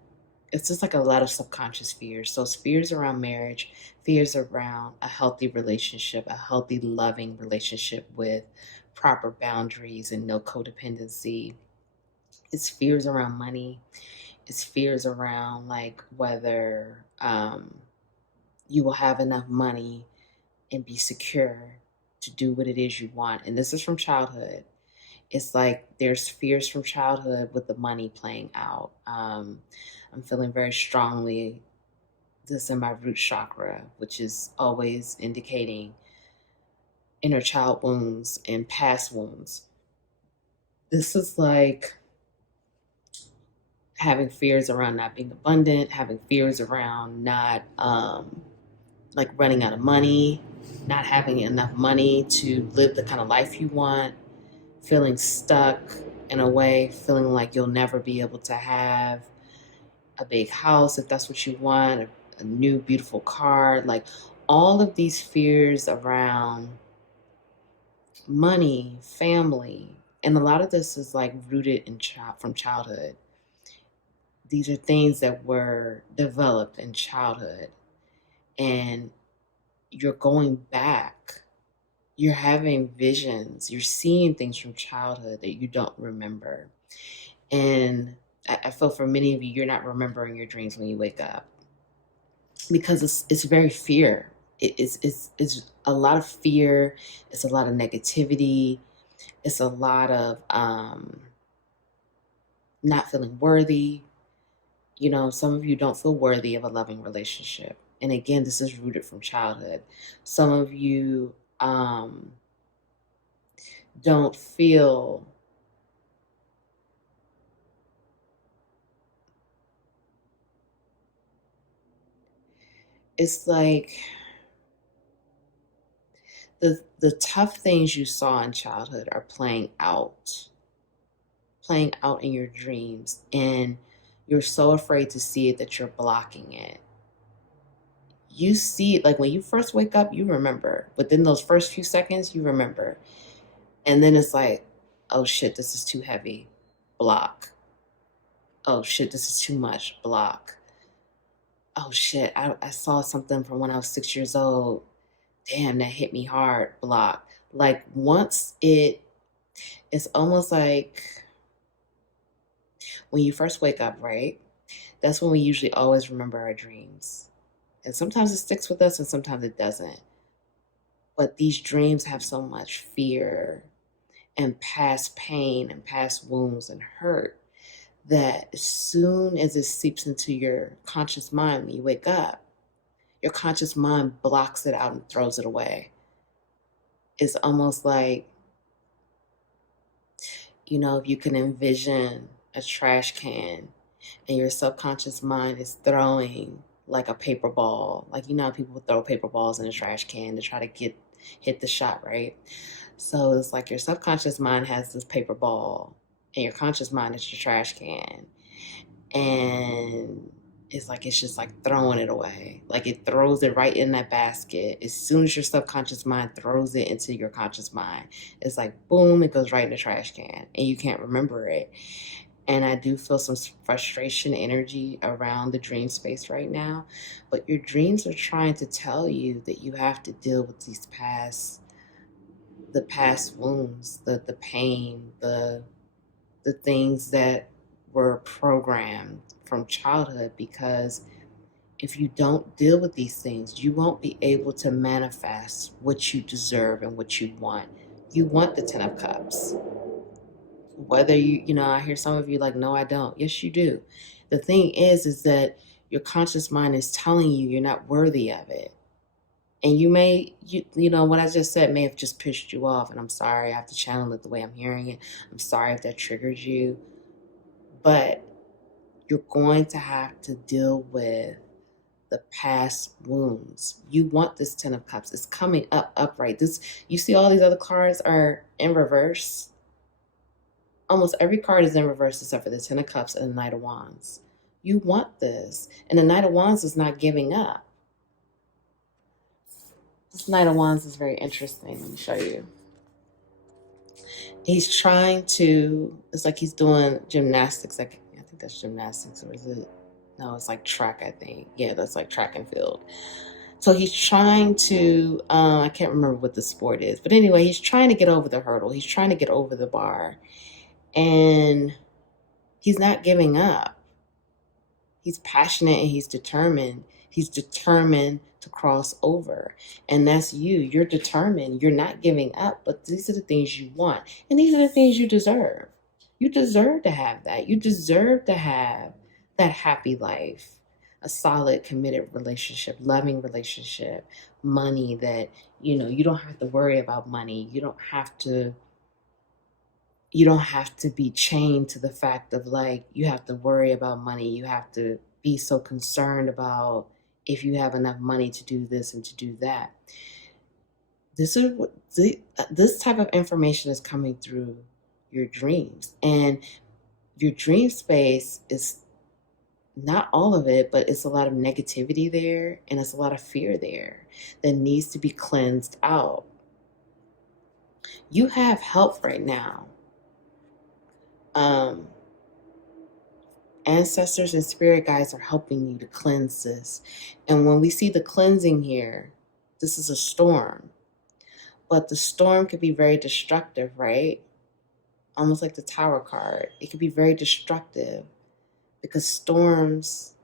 It's just like a lot of subconscious fears. So it's fears around marriage, fears around a healthy relationship, a healthy, loving relationship with proper boundaries and no codependency. It's fears around money. It's fears around like whether you will have enough money and be secure to do what it is you want. And this is from childhood. It's like there's fears from childhood with the money playing out. I'm feeling very strongly this in my root chakra, which is always indicating inner child wounds and past wounds. This is like having fears around not being abundant, having fears around not like running out of money, not having enough money to live the kind of life you want, feeling stuck in a way, feeling like you'll never be able to have a big house if that's what you want, a new beautiful car, like all of these fears around money, family, and a lot of this is like rooted in from childhood. These are things that were developed in childhood, and you're going back. You're having visions. You're seeing things from childhood that you don't remember. And I feel for many of you, you're not remembering your dreams when you wake up because it's very fear. It's a lot of fear. It's a lot of negativity. It's a lot of not feeling worthy. You know, some of you don't feel worthy of a loving relationship. And again, this is rooted from childhood. Some of you don't feel it's like the tough things you saw in childhood are playing out in your dreams, and you're so afraid to see it that you're blocking it. You see it like when you first wake up, you remember, but then those first few seconds, you remember, and then it's like, oh shit, this is too heavy, block. Oh shit, this is too much, block. Oh shit, I saw something from when I was 6 years old. Damn, that hit me hard, block. Like once it's almost like when you first wake up, right? That's when we usually always remember our dreams. And sometimes it sticks with us and sometimes it doesn't. But these dreams have so much fear and past pain and past wounds and hurt that as soon as it seeps into your conscious mind when you wake up, your conscious mind blocks it out and throws it away. It's almost like, you know, if you can envision a trash can and your subconscious mind is throwing like a paper ball. Like, you know how people throw paper balls in the trash can to try to hit the shot, right? So it's like your subconscious mind has this paper ball and your conscious mind is your trash can. And it's like it's just like throwing it away. Like it throws it right in that basket. As soon as your subconscious mind throws it into your conscious mind, it's like boom, it goes right in the trash can and you can't remember it. And I do feel some frustration energy around the dream space right now. But your dreams are trying to tell you that you have to deal with the past wounds, the pain, the things that were programmed from childhood, because if you don't deal with these things, you won't be able to manifest what you deserve and what you want. You want the 10 of Cups. Whether I hear some of you like, no, I don't. Yes, you do. The thing is that your conscious mind is telling you you're not worthy of it. And what I just said may have just pissed you off. And I'm sorry, I have to channel it the way I'm hearing it. I'm sorry if that triggers you. But you're going to have to deal with the past wounds. You want this 10 of Cups. It's coming up upright. You see all these other cards are in reverse. Almost every card is in reverse except for the 10 of Cups and the Knight of Wands. You want this. And the Knight of Wands is not giving up. This Knight of Wands is very interesting. Let me show you. He's trying to, it's like he's doing gymnastics. I think that's gymnastics, or is it? No, it's like track, I think. Yeah, that's like track and field. So he's trying to, I can't remember what the sport is. But anyway, he's trying to get over the hurdle. He's trying to get over the bar. And he's not giving up. He's passionate and he's determined. He's determined to cross over. And that's you. You're determined. You're not giving up. But these are the things you want. And these are the things you deserve. You deserve to have that. You deserve to have that happy life, a solid, committed relationship, loving relationship, money that, you don't have to worry about money. You don't have to be chained to the fact of like, you have to worry about money. You have to be so concerned about if you have enough money to do this and to do that. This type of information is coming through your dreams, and your dream space is not all of it, but it's a lot of negativity there, and it's a lot of fear there that needs to be cleansed out. You have help right now. Ancestors and spirit guides are helping you to cleanse this. And when we see the cleansing here, this is a storm. But the storm could be very destructive, right? Almost like the Tower card. It could be very destructive because storms,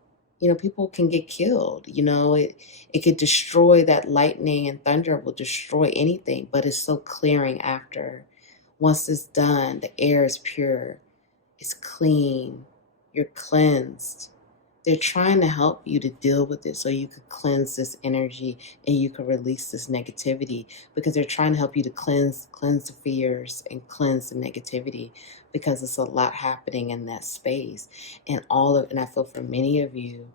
people can get killed. It could destroy. That lightning and thunder will destroy anything, but it's so clearing after. Once it's done, the air is pure. It's clean. You're cleansed. They're trying to help you to deal with it so you could cleanse this energy and you could release this negativity, because they're trying to help you to cleanse the fears and cleanse the negativity, because it's a lot happening in that space. And I feel for many of you,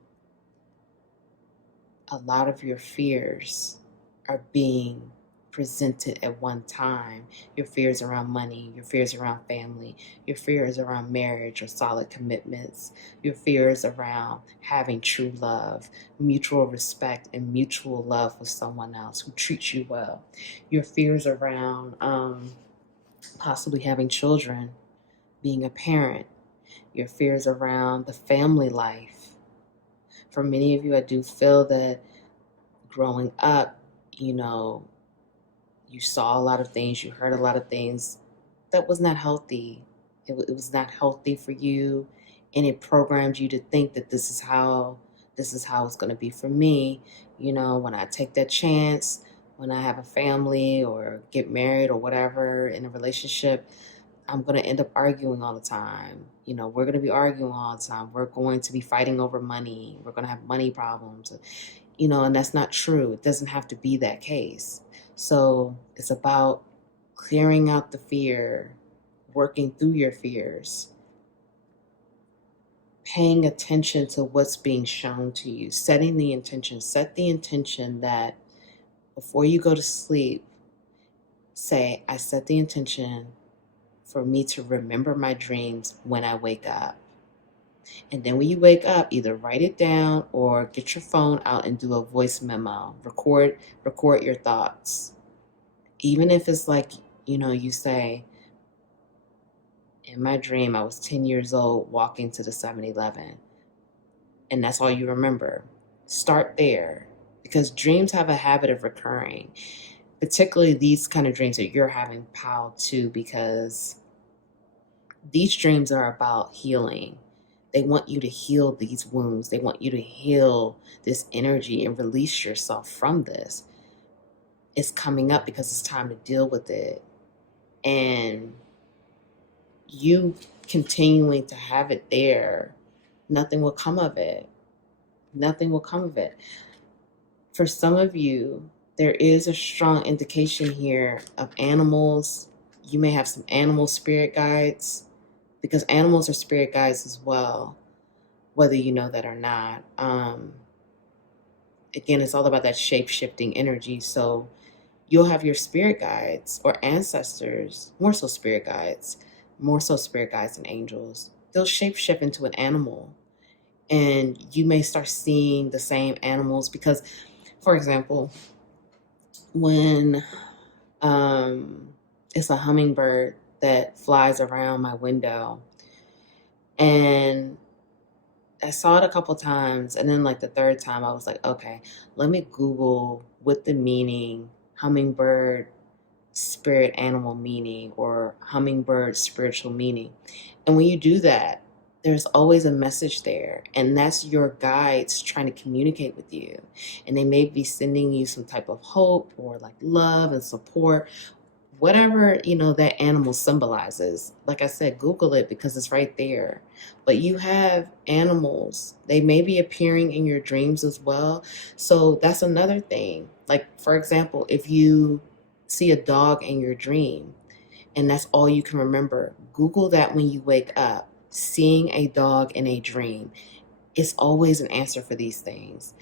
a lot of your fears are being presented at one time. Your fears around money, your fears around family, your fears around marriage or solid commitments, your fears around having true love, mutual respect, and mutual love with someone else who treats you well. Your fears around possibly having children, being a parent, your fears around the family life. For many of you, I do feel that growing up, you saw a lot of things, you heard a lot of things that was not healthy. It was not healthy for you, and it programmed you to think that this is how it's going to be for me. When I take that chance, when I have a family or get married or whatever in a relationship, I'm going to end up arguing all the time. We're going to be arguing all the time. We're going to be fighting over money. We're going to have money problems. And that's not true. It doesn't have to be that case. So it's about clearing out the fear, working through your fears, paying attention to what's being shown to you, setting the intention. Set the intention that before you go to sleep, say, I set the intention for me to remember my dreams when I wake up. And then when you wake up, either write it down or get your phone out and do a voice memo. Record your thoughts. Even if it's like, you say, in my dream, I was 10 years old walking to the 7-Eleven. And that's all you remember. Start there, because dreams have a habit of recurring, particularly these kind of dreams that you're having piled too, because these dreams are about healing. They want you to heal these wounds. They want you to heal this energy and release yourself from this. It's coming up because it's time to deal with it. And you continuing to have it there, nothing will come of it. Nothing will come of it. For some of you, there is a strong indication here of animals. You may have some animal spirit guides, because animals are spirit guides as well, whether you know that or not. Again, it's all about that shape-shifting energy. So you'll have your spirit guides or ancestors, more so spirit guides than angels. They'll shape-shift into an animal. And you may start seeing the same animals because, for example, when it's a hummingbird that flies around my window, and I saw it a couple times, and then like the third time I was like, okay, let me Google what the meaning hummingbird spirit animal meaning or hummingbird spiritual meaning. And when you do that, there's always a message there, and that's your guides trying to communicate with you. And they may be sending you some type of hope or like love and support, whatever, that animal symbolizes. Like I said, Google it because it's right there. But you have animals, they may be appearing in your dreams as well. So that's another thing. Like, for example, if you see a dog in your dream and that's all you can remember, Google that when you wake up. Seeing a dog in a dream is always an answer for these things.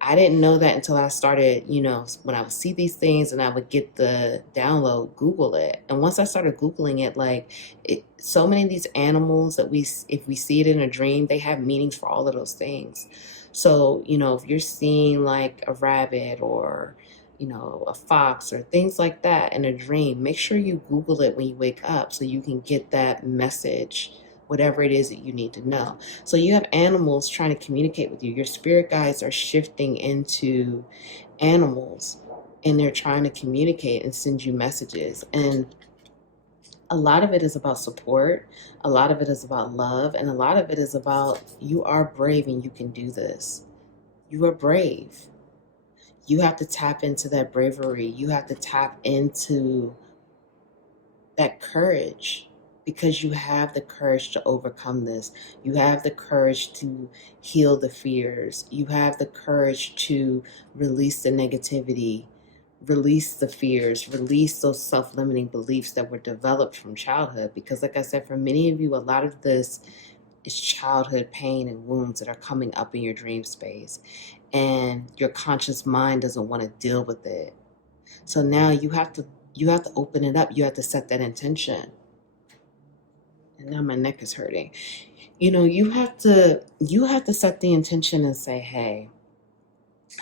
I didn't know that until I started, when I would see these things and I would get the download, Google it. And once I started Googling it, so many of these animals that if we see it in a dream, they have meanings for all of those things. So, if you're seeing like a rabbit or, a fox or things like that in a dream, make sure you Google it when you wake up so you can get that message, whatever it is that you need to know. So you have animals trying to communicate with you. Your spirit guides are shifting into animals, and they're trying to communicate and send you messages. And a lot of it is about support. A lot of it is about love. And a lot of it is about, you are brave and you can do this. You are brave. You have to tap into that bravery. You have to tap into that courage, because you have the courage to overcome this. You have the courage to heal the fears. You have the courage to release the negativity, release the fears, release those self-limiting beliefs that were developed from childhood. Because like I said, for many of you, a lot of this is childhood pain and wounds that are coming up in your dream space. And your conscious mind doesn't want to deal with it. So now you have to open it up. You have to set that intention. And now my neck is hurting. You have to set the intention and say, hey,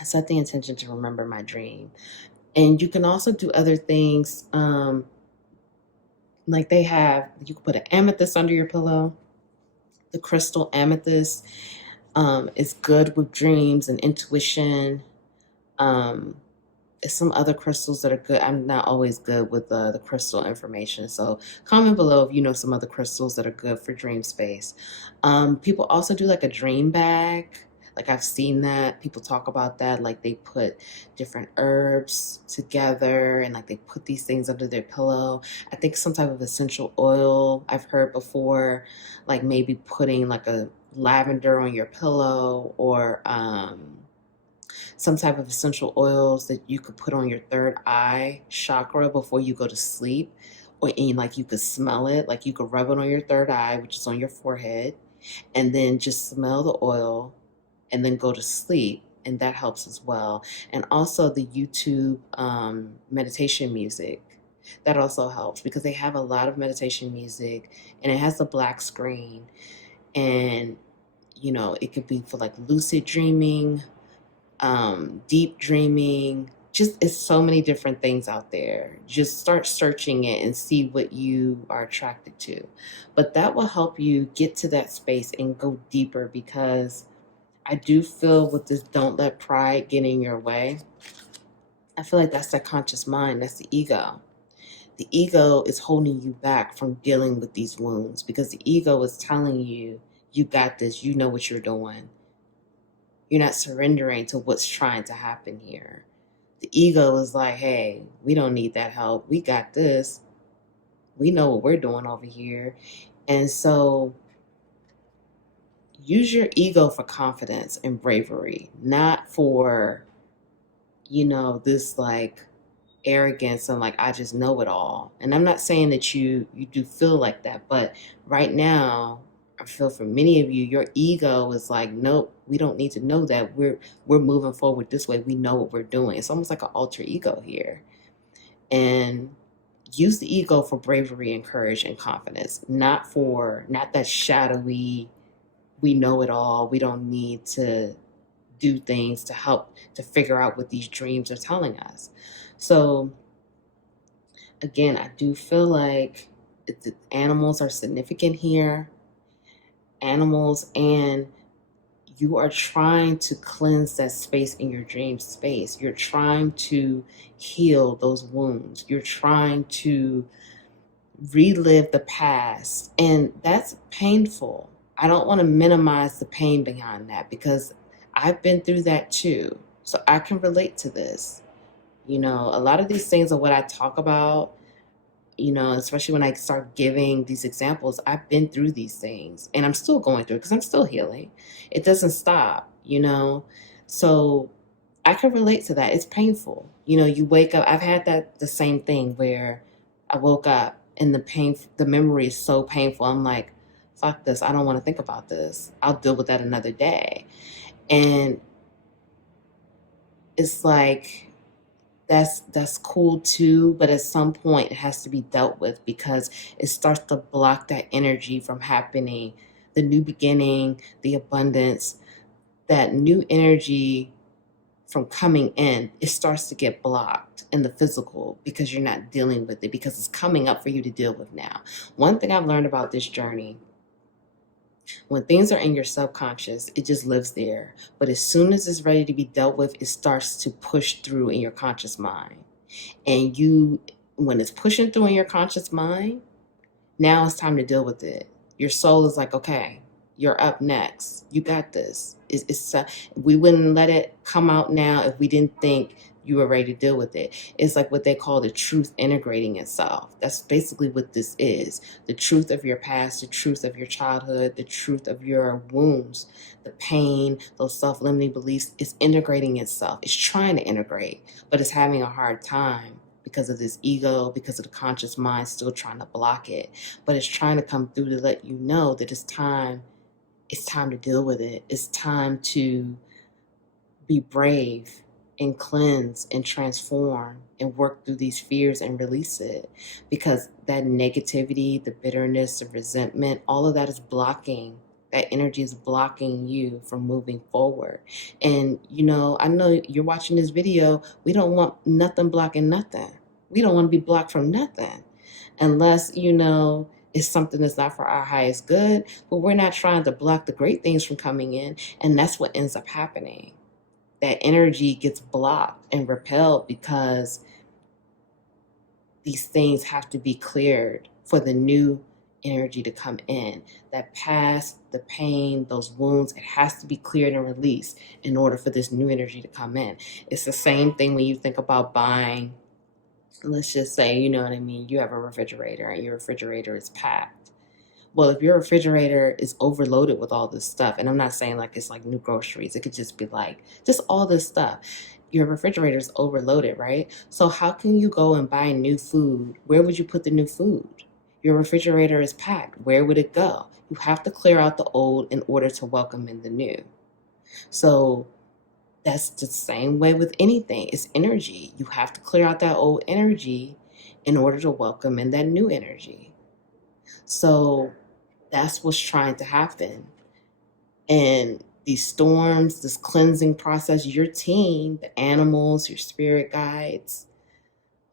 I set the intention to remember my dream. And you can also do other things. Like you can put an amethyst under your pillow. The crystal amethyst is good with dreams and intuition. Some other crystals that are good. I'm not always good with the crystal information. So comment below if you know some other crystals that are good for dream space. People also do like a dream bag. Like I've seen that. People talk about that. Like they put different herbs together and like they put these things under their pillow. I think some type of essential oil I've heard before. Like maybe putting like a lavender on your pillow, or some type of essential oils that you could put on your third eye chakra before you go to sleep, or like you could smell it, like you could rub it on your third eye, which is on your forehead, and then just smell the oil and then go to sleep. And that helps as well. And also the YouTube meditation music. That also helps because they have a lot of meditation music and it has a black screen. And, it could be for like lucid dreaming, deep dreaming. Just, it's so many different things out there. Just start searching it and see what you are attracted to. But that will help you get to that space and go deeper, because I do feel with this don't let pride get in your way. I feel like that's that conscious mind. That's the ego. The ego is holding you back from dealing with these wounds because the ego is telling you, you got this, you know what you're doing. You're not surrendering to what's trying to happen here. The ego is like, hey, we don't need that help. We got this. We know what we're doing over here. And so use your ego for confidence and bravery, not for, this like arrogance and like, I just know it all. And I'm not saying that you do feel like that, but right now, I feel for many of you, your ego is like, nope, we don't need to know that. We're moving forward this way. We know what we're doing. It's almost like an alter ego here. And use the ego for bravery and courage and confidence, not that shadowy, we know it all. We don't need to do things to help to figure out what these dreams are telling us. So again, I do feel like the animals are significant here. Animals, and you are trying to cleanse that space in your dream space. You're trying to heal those wounds. You're trying to relive the past, and that's painful. I don't want to minimize the pain behind that because I've been through that too. So I can relate to this. A lot of these things are what I talk about, especially when I start giving these examples. I've been through these things and I'm still going through it because I'm still healing. It doesn't stop, So I can relate to that. It's painful. You wake up. I've had the same thing where I woke up and the memory is so painful. I'm like, fuck this. I don't want to think about this. I'll deal with that another day. And it's like, that's cool too, but at some point it has to be dealt with because it starts to block that energy from happening. The new beginning, the abundance, that new energy from coming in, it starts to get blocked in the physical because you're not dealing with it, because it's coming up for you to deal with now. One thing I've learned about this journey, when things are in your subconscious, it just lives there. But as soon as it's ready to be dealt with, it starts to push through in your conscious mind. And when it's pushing through in your conscious mind, now it's time to deal with it. Your soul is like, okay, you're up next. You got this. We wouldn't let it come out now if we didn't think you were ready to deal with it. It's like what they call the truth integrating itself. That's basically what this is. The truth of your past, the truth of your childhood, the truth of your wounds, the pain, those self-limiting beliefs, is integrating itself. It's trying to integrate, but it's having a hard time because of this ego, because of the conscious mind still trying to block it. But it's trying to come through to let you know that it's time to deal with it. It's time to be brave and cleanse and transform and work through these fears and release it, because that negativity, the bitterness, the resentment, all of that is blocking. That energy is blocking you from moving forward. And I know you're watching this video. We don't want nothing blocking nothing. We don't want to be blocked from nothing unless it's something that's not for our highest good. But we're not trying to block the great things from coming in, and that's what ends up happening. That energy gets blocked and repelled because these things have to be cleared for the new energy to come in. That past, the pain, those wounds, it has to be cleared and released in order for this new energy to come in. It's the same thing when you think about buying, let's just say, you have a refrigerator and your refrigerator is packed. Well, if your refrigerator is overloaded with all this stuff, and I'm not saying like it's like new groceries, it could just be like just all this stuff. Your refrigerator is overloaded, right? So how can you go and buy new food? Where would you put the new food? Your refrigerator is packed. Where would it go? You have to clear out the old in order to welcome in the new. So that's the same way with anything. It's energy. You have to clear out that old energy in order to welcome in that new energy. So that's what's trying to happen. And these storms, this cleansing process, your team, the animals, your spirit guides,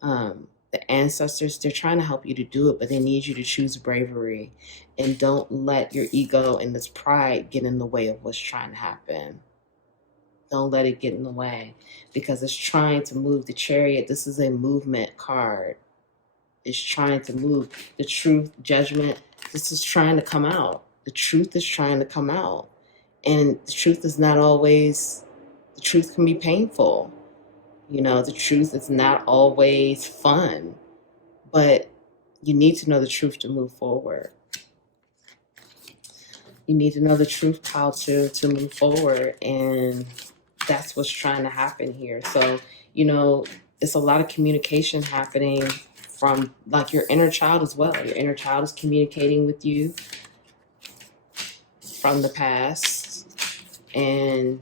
the ancestors, they're trying to help you to do it, but they need you to choose bravery and don't let your ego and this pride get in the way of what's trying to happen. Don't let it get in the way because it's trying to move the chariot. This is a movement card. It's trying to move the truth, judgment. This is trying to come out. The truth is trying to come out. And the truth is not always, the truth can be painful. You know, the truth is not always fun, but you need to know the truth to move forward. You need to know the truth how to move forward. And that's what's trying to happen here. So, you know, it's a lot of communication happening from like your inner child as well. Your inner child is communicating with you from the past, and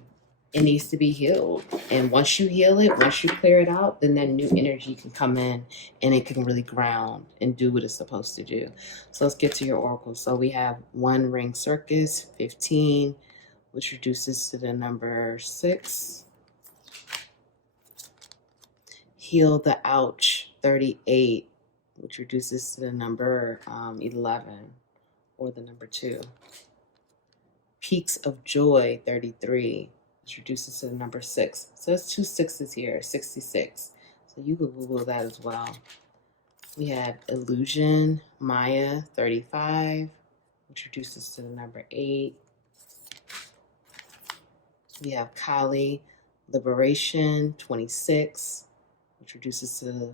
it needs to be healed. And once you heal it, once you clear it out, then that new energy can come in and it can really ground and do what it's supposed to do. So let's get to your oracle. So we have 1 ring circus, 15, which reduces to the number 6. Heal the ouch, 38, which reduces to the number 11, or the number 2. Peaks of joy, 33, which reduces to the number 6. So that's 2 6s here, 66. So you could Google that as well. We have illusion, Maya, 35, which reduces to the number 8. We have Kali, liberation, 26, which reduces to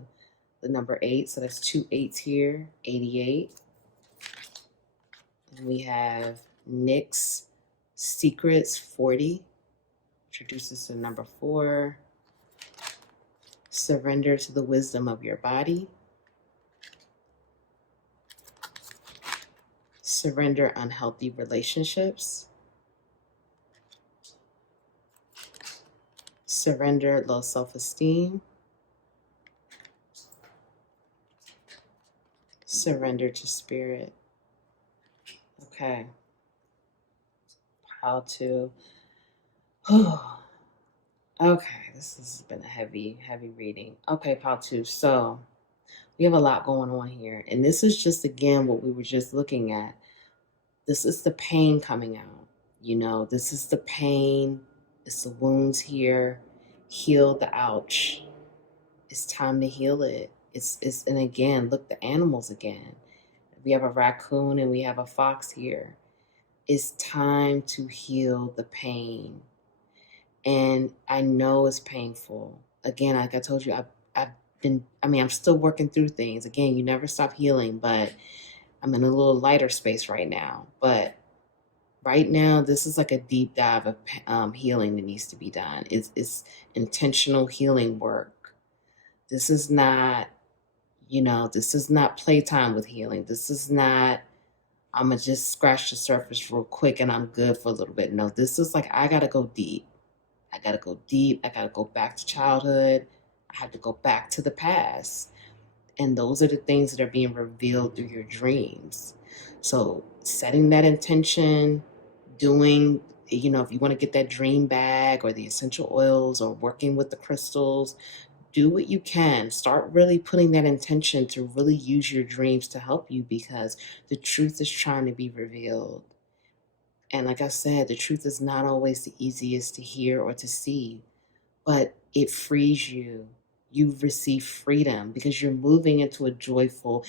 the number 8. So that's 2 8s here, 88. And we have Nyx, secrets, 40, which reduces to the number 4. Surrender to the wisdom of your body. Surrender unhealthy relationships. Surrender low self-esteem. Surrender to spirit. Okay. How to. Okay, this has been a heavy reading. Okay, part 2. So we have a lot going on here. And this is just, again, what we were just looking at. This is the pain coming out. You know, this is the pain. It's the wounds here. Heal the ouch. It's time to heal it. And again, look, the animals again. We have a raccoon and we have a fox here. It's time to heal the pain. And I know it's painful. Again, like I told you, I'm still working through things. Again, you never stop healing, but I'm in a little lighter space right now. But right now, this is like a deep dive of healing that needs to be done. It's intentional healing work. This is not, this is not playtime with healing. This is not, I'm going to just scratch the surface real quick and I'm good for a little bit. No, this is like, I got to go deep. I got to go deep. I got to go back to childhood. I have to go back to the past. And those are the things that are being revealed through your dreams. So setting that intention, doing, if you want to get that dream bag or the essential oils or working with the crystals, do what you can. Start really putting that intention to really use your dreams to help you, because the truth is trying to be revealed. And like I said, the truth is not always the easiest to hear or to see, but it frees you. You receive freedom because you're moving into a joyful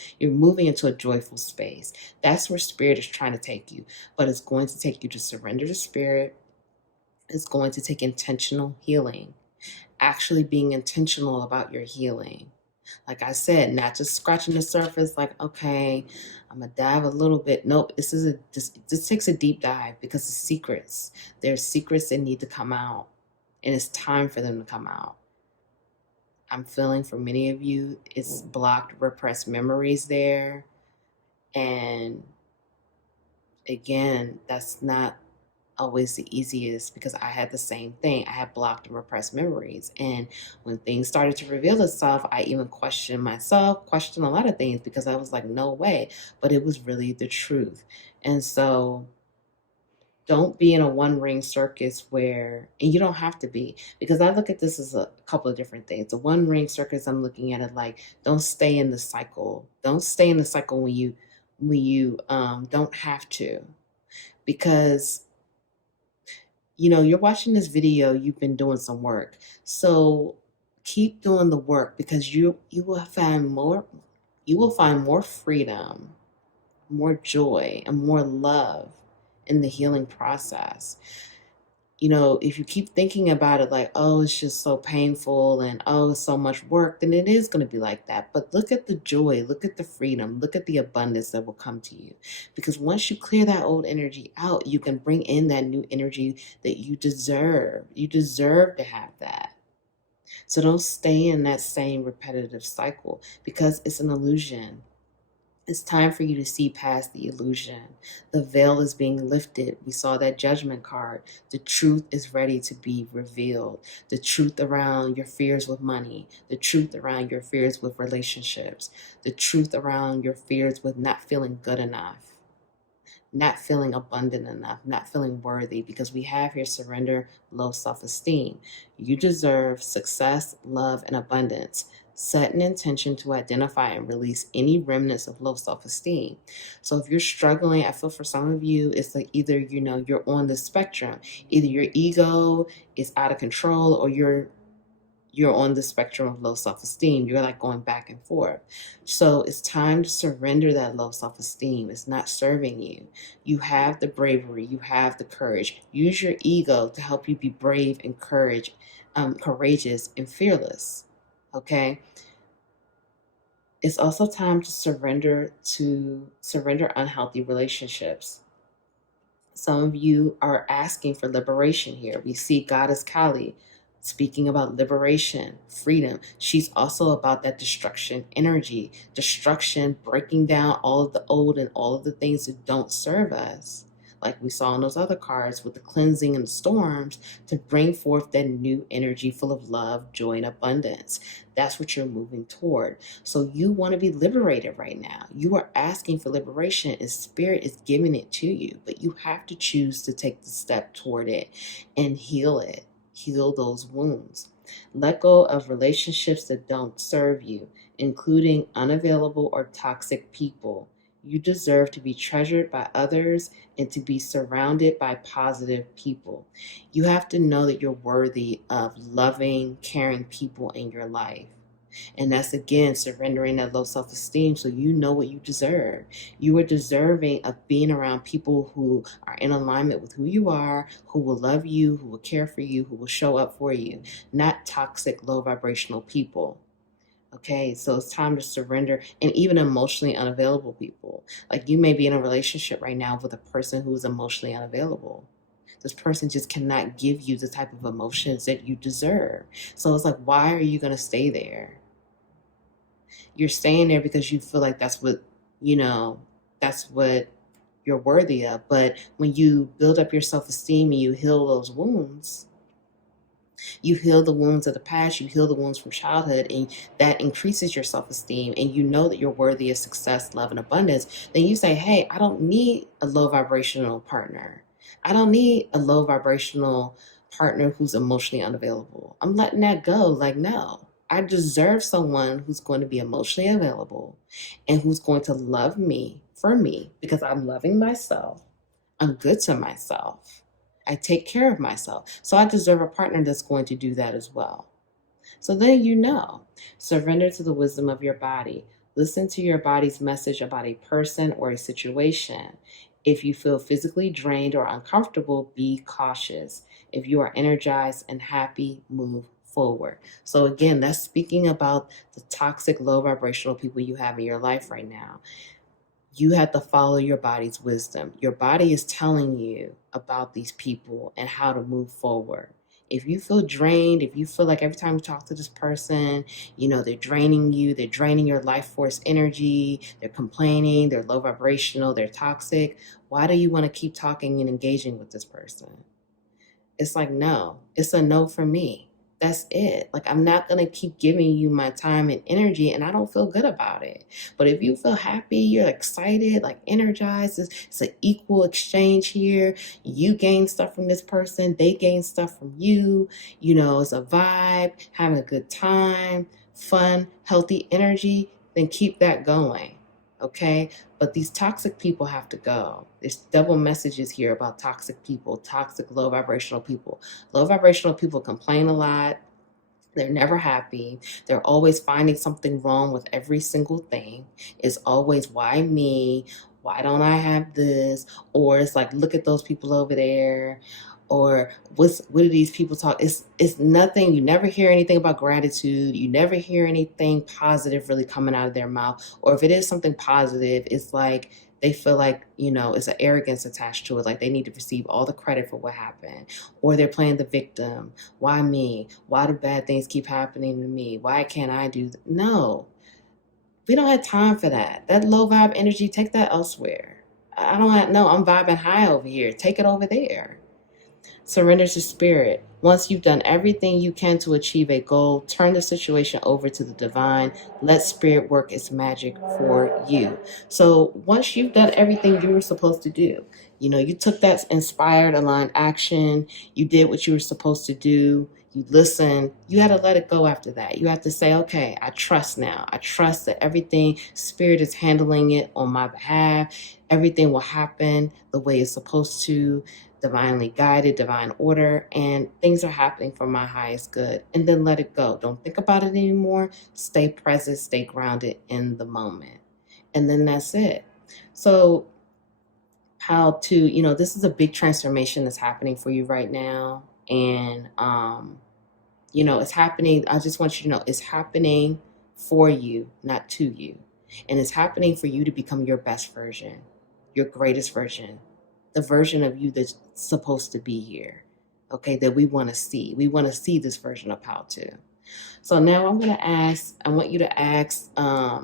space. That's where spirit is trying to take you, but it's going to take you to surrender to spirit. It's going to take intentional healing, actually being intentional about your healing. Like I said, not just scratching the surface, like, okay, I'm going to dive a little bit. Nope, this takes a deep dive, because there's secrets that need to come out, and it's time for them to come out. I'm feeling for many of you, it's blocked, repressed memories there. And again, that's not always the easiest, because I had the same thing. I had blocked and repressed memories. And when things started to reveal itself, I even questioned myself, questioned a lot of things, because I was like, no way. But it was really the truth. And so don't be in a one ring circus where, and you don't have to be, because I look at this as a couple of different things. The one ring circus, I'm looking at it like, don't stay in the cycle. Don't stay in the cycle when you don't have to, because you're watching this video, you've been doing some work. So keep doing the work, because you will find more freedom, more joy, and more love in the healing process. If you keep thinking about it like, oh, it's just so painful and oh, it's so much work, then it is going to be like that. But look at the joy, look at the freedom, look at the abundance that will come to you. Because once you clear that old energy out, you can bring in that new energy that you deserve. You deserve to have that. So don't stay in that same repetitive cycle, because it's an illusion. It's time for you to see past the illusion. The veil is being lifted. We saw that judgment card. The truth is ready to be revealed. The truth around your fears with money. The truth around your fears with relationships. The truth around your fears with not feeling good enough, not feeling abundant enough, not feeling worthy, because we have here surrender, low self-esteem. You deserve success, love, and abundance. Set an intention to identify and release any remnants of low self-esteem. So if you're struggling, I feel for some of you, it's like either, you're on the spectrum. Either your ego is out of control, or you're on the spectrum of low self-esteem. You're like going back and forth. So it's time to surrender that low self-esteem. It's not serving you. You have the bravery. You have the courage. Use your ego to help you be brave and courageous and fearless. Okay? It's also time to surrender unhealthy relationships. Some of you are asking for liberation here. We see Goddess Kali speaking about liberation, freedom. She's also about that destruction energy, destruction, breaking down all of the old and all of the things that don't serve us. Like we saw in those other cards with the cleansing and the storms, to bring forth that new energy full of love, joy, and abundance. That's what you're moving toward. So you want to be liberated right now. You are asking for liberation, and Spirit is giving it to you, but you have to choose to take the step toward it and heal it. Heal those wounds. Let go of relationships that don't serve you, including unavailable or toxic people. You deserve to be treasured by others and to be surrounded by positive people. You have to know that you're worthy of loving, caring people in your life. And that's, again, surrendering that low self-esteem, so you know what you deserve. You are deserving of being around people who are in alignment with who you are, who will love you, who will care for you, who will show up for you, not toxic, low vibrational people. Okay, so it's time to surrender, and even emotionally unavailable people. Like, you may be in a relationship right now with a person who is emotionally unavailable. This person just cannot give you the type of emotions that you deserve. So it's like, why are you going to stay there? You're staying there because you feel like that's what you're worthy of. But when you build up your self-esteem and you heal those wounds, you heal the wounds of the past, you heal the wounds from childhood, and that increases your self-esteem, and you know that you're worthy of success, love, and abundance. Then you say, hey, I don't need a low vibrational partner. I don't need a low vibrational partner who's emotionally unavailable. I'm letting that go. Like, no. I deserve someone who's going to be emotionally available and who's going to love me for me, because I'm loving myself. I'm good to myself. I take care of myself. So I deserve a partner that's going to do that as well. So then surrender to the wisdom of your body. Listen to your body's message about a person or a situation. If you feel physically drained or uncomfortable, be cautious. If you are energized and happy, move forward. So again, that's speaking about the toxic, low vibrational people you have in your life right now. You have to follow your body's wisdom. Your body is telling you about these people and how to move forward. If you feel drained, if you feel like every time you talk to this person, they're draining you, they're draining your life force energy, they're complaining, they're low vibrational, they're toxic, why do you want to keep talking and engaging with this person? It's like, no, it's a no for me. That's it. Like, I'm not going to keep giving you my time and energy, and I don't feel good about it. But if you feel happy, you're excited, like energized, it's an equal exchange here. You gain stuff from this person, they gain stuff from you. It's a vibe, having a good time, fun, healthy energy, then keep that going. Okay? But these toxic people have to go. There's double messages here about toxic people, toxic low vibrational people. Low vibrational people complain a lot. They're never happy. They're always finding something wrong with every single thing. It's always, why me? Why don't I have this? Or it's like, look at those people over there. Or what do these people talk? It's nothing. You never hear anything about gratitude. You never hear anything positive really coming out of their mouth. Or if it is something positive, it's like they feel like, it's an arrogance attached to it. Like they need to receive all the credit for what happened. Or they're playing the victim. Why me? Why do bad things keep happening to me? Why can't I do that? No, we don't have time for that. That low vibe energy, take that elsewhere. I don't have, no, I'm vibing high over here. Take it over there. Surrender to spirit. Once you've done everything you can to achieve a goal, turn the situation over to the divine. Let spirit work its magic for you. So once you've done everything you were supposed to do, you took that inspired, aligned action, you did what you were supposed to do, you listened, you had to let it go after that. You have to say, okay, I trust now. I trust that everything, spirit is handling it on my behalf. Everything will happen the way it's supposed to. Divinely guided, divine order, and things are happening for my highest good. And then let it go. Don't think about it anymore. Stay present, stay grounded in the moment. And then that's it. So this is a big transformation that's happening for you right now. And, it's happening. I just want you to know it's happening for you, not to you. And it's happening for you to become your best version, your greatest version, the version of you that's supposed to be here, okay, that we want to see. We want to see this version of how to. So now I want you to ask, I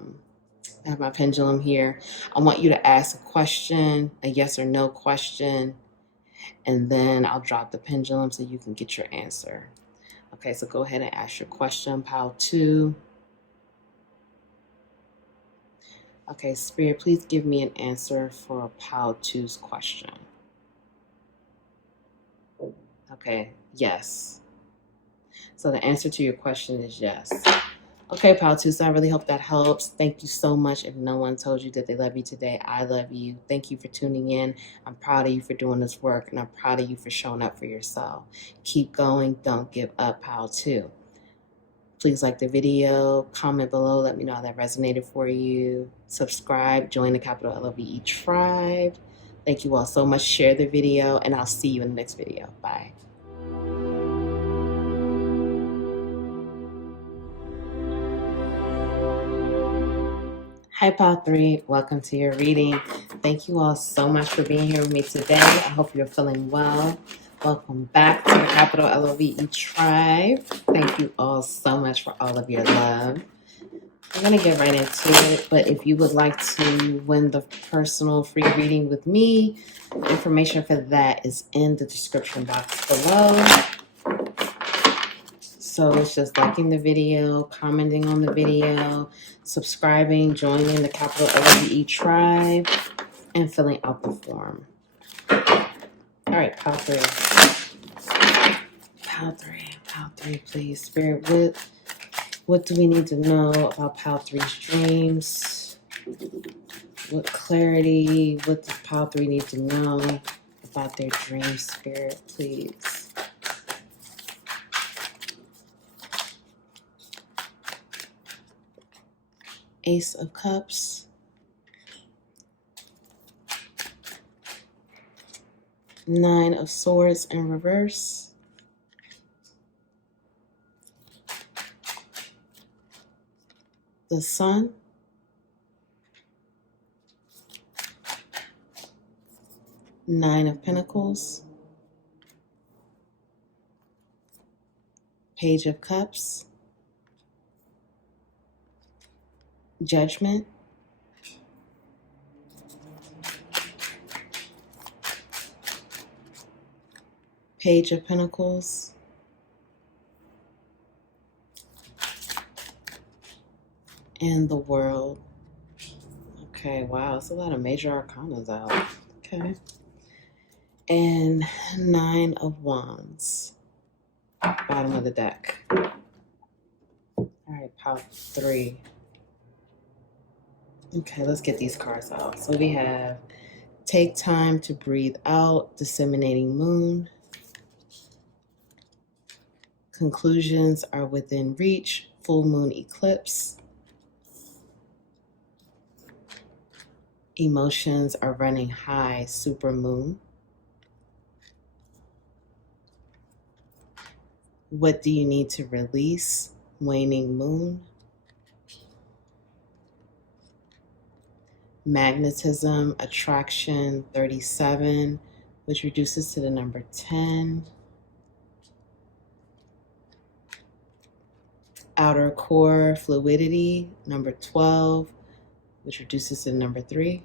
have my pendulum here. I want you to ask a question, a yes or no question, and then I'll drop the pendulum so you can get your answer. Okay, so go ahead and ask your question, pile 2. Okay, Spirit, please give me an answer for pile 2's question. Okay, yes. So the answer to your question is yes. Okay, pile 2, so I really hope that helps. Thank you so much. If no one told you that they love you today, I love you. Thank you for tuning in. I'm proud of you for doing this work, and I'm proud of you for showing up for yourself. Keep going. Don't give up, pile 2. Please like the video, comment below, let me know how that resonated for you. Subscribe, join the capital LOVE tribe. Thank you all so much. Share the video, and I'll see you in the next video. Bye. Hi, Pile 3. Welcome to your reading. Thank you all so much for being here with me today. I hope you're feeling well. Welcome back to the capital LOVE tribe. Thank you all so much for all of your love. I'm going to get right into it, but if you would like to win the personal free reading with me, information for that is in the description box below. So it's just liking the video, commenting on the video, subscribing, joining the capital LOVE tribe, and filling out the form. All right, pile 3. Pile 3, please. Spirit, what do we need to know about pile 3's dreams? What clarity, what does pile 3 need to know about their dream, Spirit, please? Ace of Cups. Nine of Swords in reverse. The Sun. Nine of Pentacles. Page of Cups, Judgment, Page of Pentacles, and the World. Okay, wow, it's a lot of major arcanas out. Okay. And Nine of Wands, bottom of the deck. All right, pile 3. Okay, let's get these cards out. So we have Take Time to Breathe Out, Disseminating Moon. Conclusions are within reach, Full Moon Eclipse. Emotions are running high, Super Moon. What do you need to release, Waning Moon. Magnetism, Attraction, 37, which reduces to the number 10. Outer Core, Fluidity, number 12, which reduces to number 3.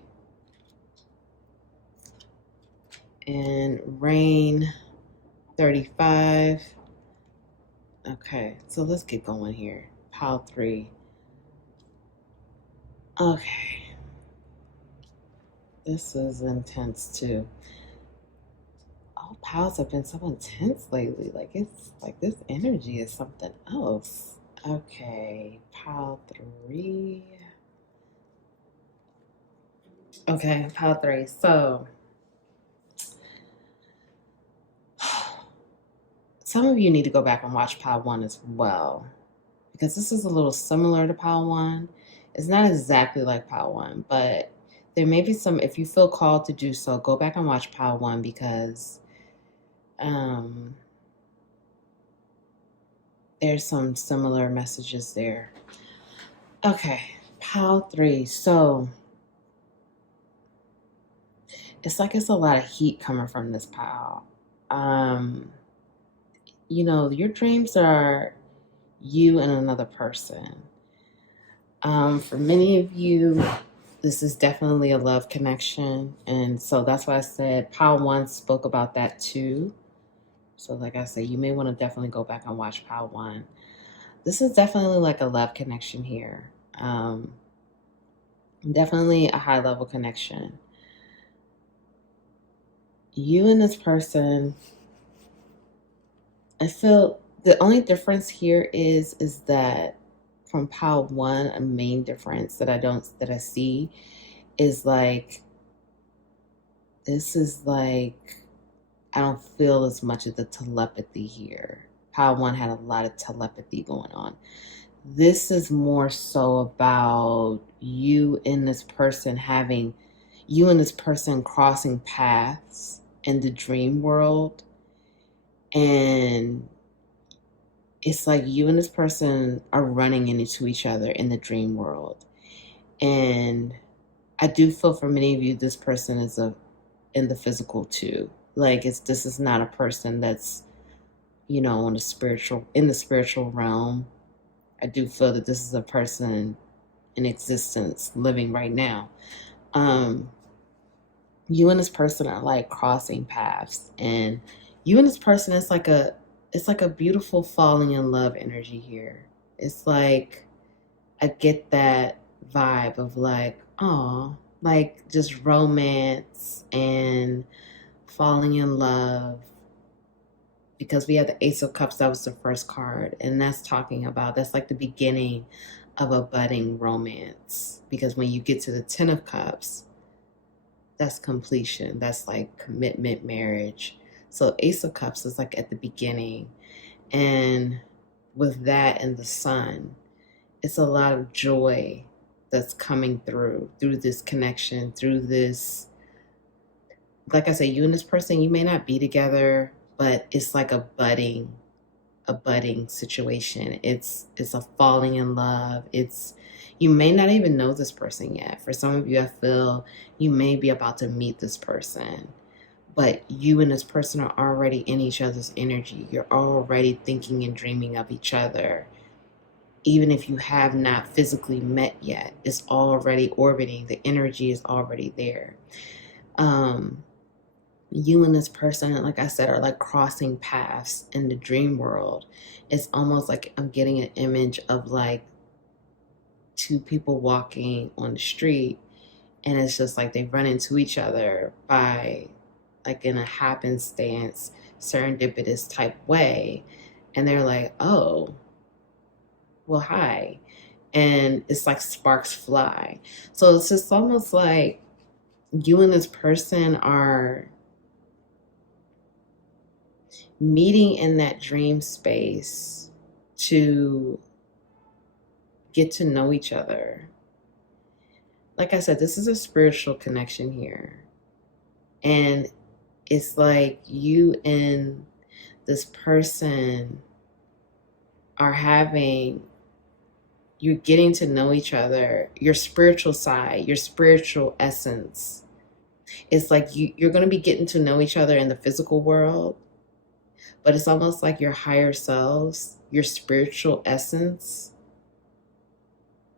And Rain, 35. Okay, so let's get going here. Pile 3. Okay. This is intense too. All piles have been so intense lately. Like, it's like this energy is something else. Okay, pile 3. Okay, pile 3. So, some of you need to go back and watch pile 1 as well, because this is a little similar to pile 1. It's not exactly like pile 1, but there may be some, if you feel called to do so, go back and watch pile 1, because there's some similar messages there. Okay, pile 3. So it's like it's a lot of heat coming from this pile. You know, your dreams are you and another person. For many of you, this is definitely a love connection. And so that's why I said pile 1 spoke about that too. So like I said, you may want to definitely go back and watch pile 1. This is definitely like a love connection here. Definitely a high level connection. You and this person, I feel the only difference here is that from pile 1, a main difference that I see is like, this is like, I don't feel as much of the telepathy here. Pile 1 had a lot of telepathy going on. This is more so about you and this person crossing paths in the dream world. And it's like you and this person are running into each other in the dream world. And I do feel for many of you, this person is in the physical too. Like, this is not a person that's, you know, in the spiritual realm. I do feel that this is a person in existence living right now. You and this person are like crossing paths, and you and this person, it's like a beautiful falling in love energy here. It's like, I get that vibe of like, oh, like just romance and falling in love, because we have the Ace of Cups. That was the first card, and that's like the beginning of a budding romance, because when you get to the 10 of Cups, that's completion. That's like commitment, marriage. So Ace of Cups is like at the beginning, and with that and the Sun, it's a lot of joy that's coming through this connection, through this, like I said, you and this person, you may not be together, but it's like a budding situation. It's a falling in love. You may not even know this person yet. For some of you, I feel you may be about to meet this person, but you and this person are already in each other's energy. You're already thinking and dreaming of each other. Even if you have not physically met yet, it's already orbiting. The energy is already there. You and this person, like I said, are like crossing paths in the dream world. It's almost like I'm getting an image of like two people walking on the street, and it's just like they run into each other by like in a happenstance, serendipitous type way. And they're like, oh, well, hi. And it's like sparks fly. So it's just almost like you and this person are meeting in that dream space to get to know each other. Like I said, this is a spiritual connection here. And it's like you and this person are you're getting to know each other, your spiritual side, your spiritual essence. It's like you're going to be getting to know each other in the physical world, but it's almost like your higher selves, your spiritual essence,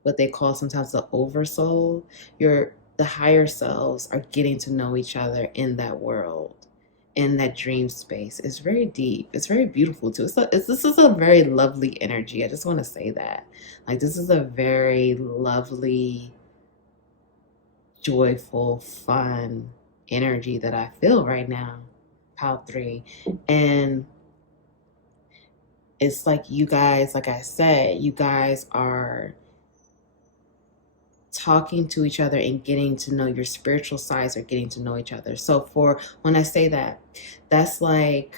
what they call sometimes the oversoul, the higher selves are getting to know each other in that world, in that dream space. It's very deep. It's very beautiful too. This is a very lovely energy. I just want to say that. Like, this is a very lovely, joyful, fun energy that I feel right now. Pile 3. And it's like you guys, like I said, you guys are talking to each other and getting to know your spiritual sides, are getting to know each other. So when I say that, that's like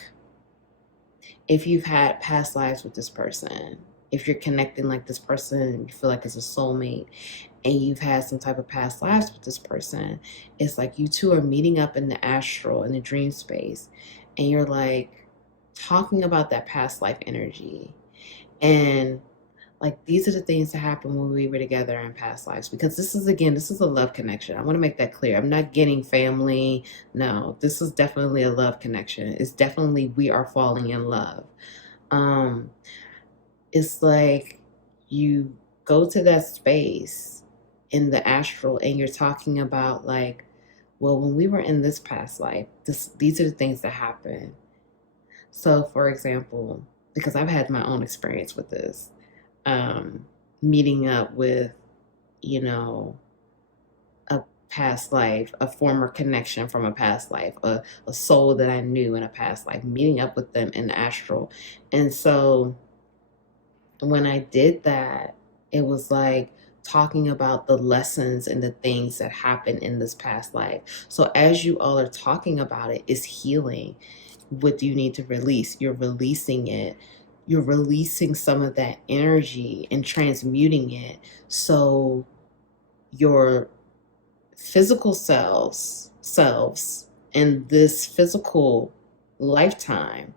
if you've had past lives with this person, if you're connecting like this person, you feel like it's a soulmate, and you've had some type of past lives with this person, it's like you two are meeting up in the astral, in the dream space, and you're like talking about that past life energy. And like, these are the things that happen when we were together in past lives. Because this is a love connection. I want to make that clear. I'm not getting family. No, this is definitely a love connection. It's definitely we are falling in love. It's like you go to that space in the astral and you're talking about like, well, when we were in this past life, these are the things that happen. So, for example, because I've had my own experience with this, meeting up with, a past life, a former connection from a past life, a soul that I knew in a past life, meeting up with them in the astral. And so when I did that, it was like talking about the lessons and the things that happened in this past life. So as you all are talking about it, it's healing. What do you need to release? You're releasing it. You're releasing some of that energy and transmuting it. So your physical selves in this physical lifetime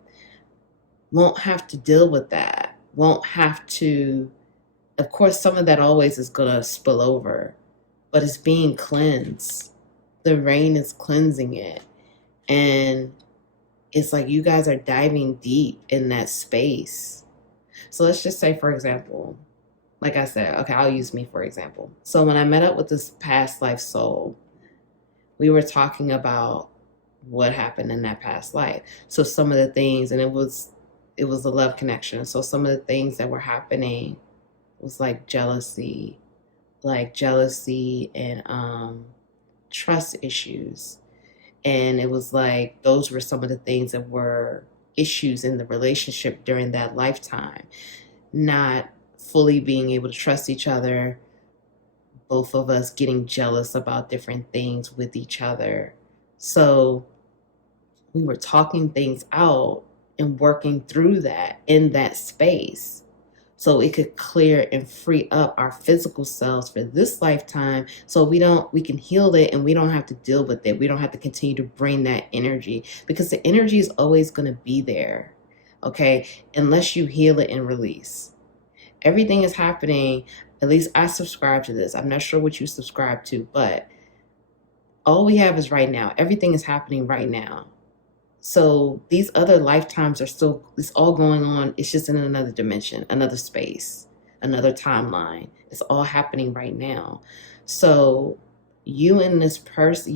won't have to deal with that. Won't have to, of course, some of that always is going to spill over, but it's being cleansed. The rain is cleansing it. And it's like you guys are diving deep in that space. So let's just say, for example, like I said, okay, I'll use me for example. So when I met up with this past life soul, we were talking about what happened in that past life. So some of the things, and it was a love connection. So some of the things that were happening was like jealousy and trust issues. And it was like, those were some of the things that were issues in the relationship during that lifetime. Not fully being able to trust each other, both of us getting jealous about different things with each other. So we were talking things out and working through that in that space, so it could clear and free up our physical selves for this lifetime, so we can heal it and we don't have to deal with it. We don't have to continue to bring that energy, because the energy is always going to be there, okay, unless you heal it and release. Everything is happening, at least I subscribe to this. I'm not sure what you subscribe to, but all we have is right now. Everything is happening right now. So these other lifetimes are still, it's all going on. It's just in another dimension, another space, another timeline. It's all happening right now. So you and this person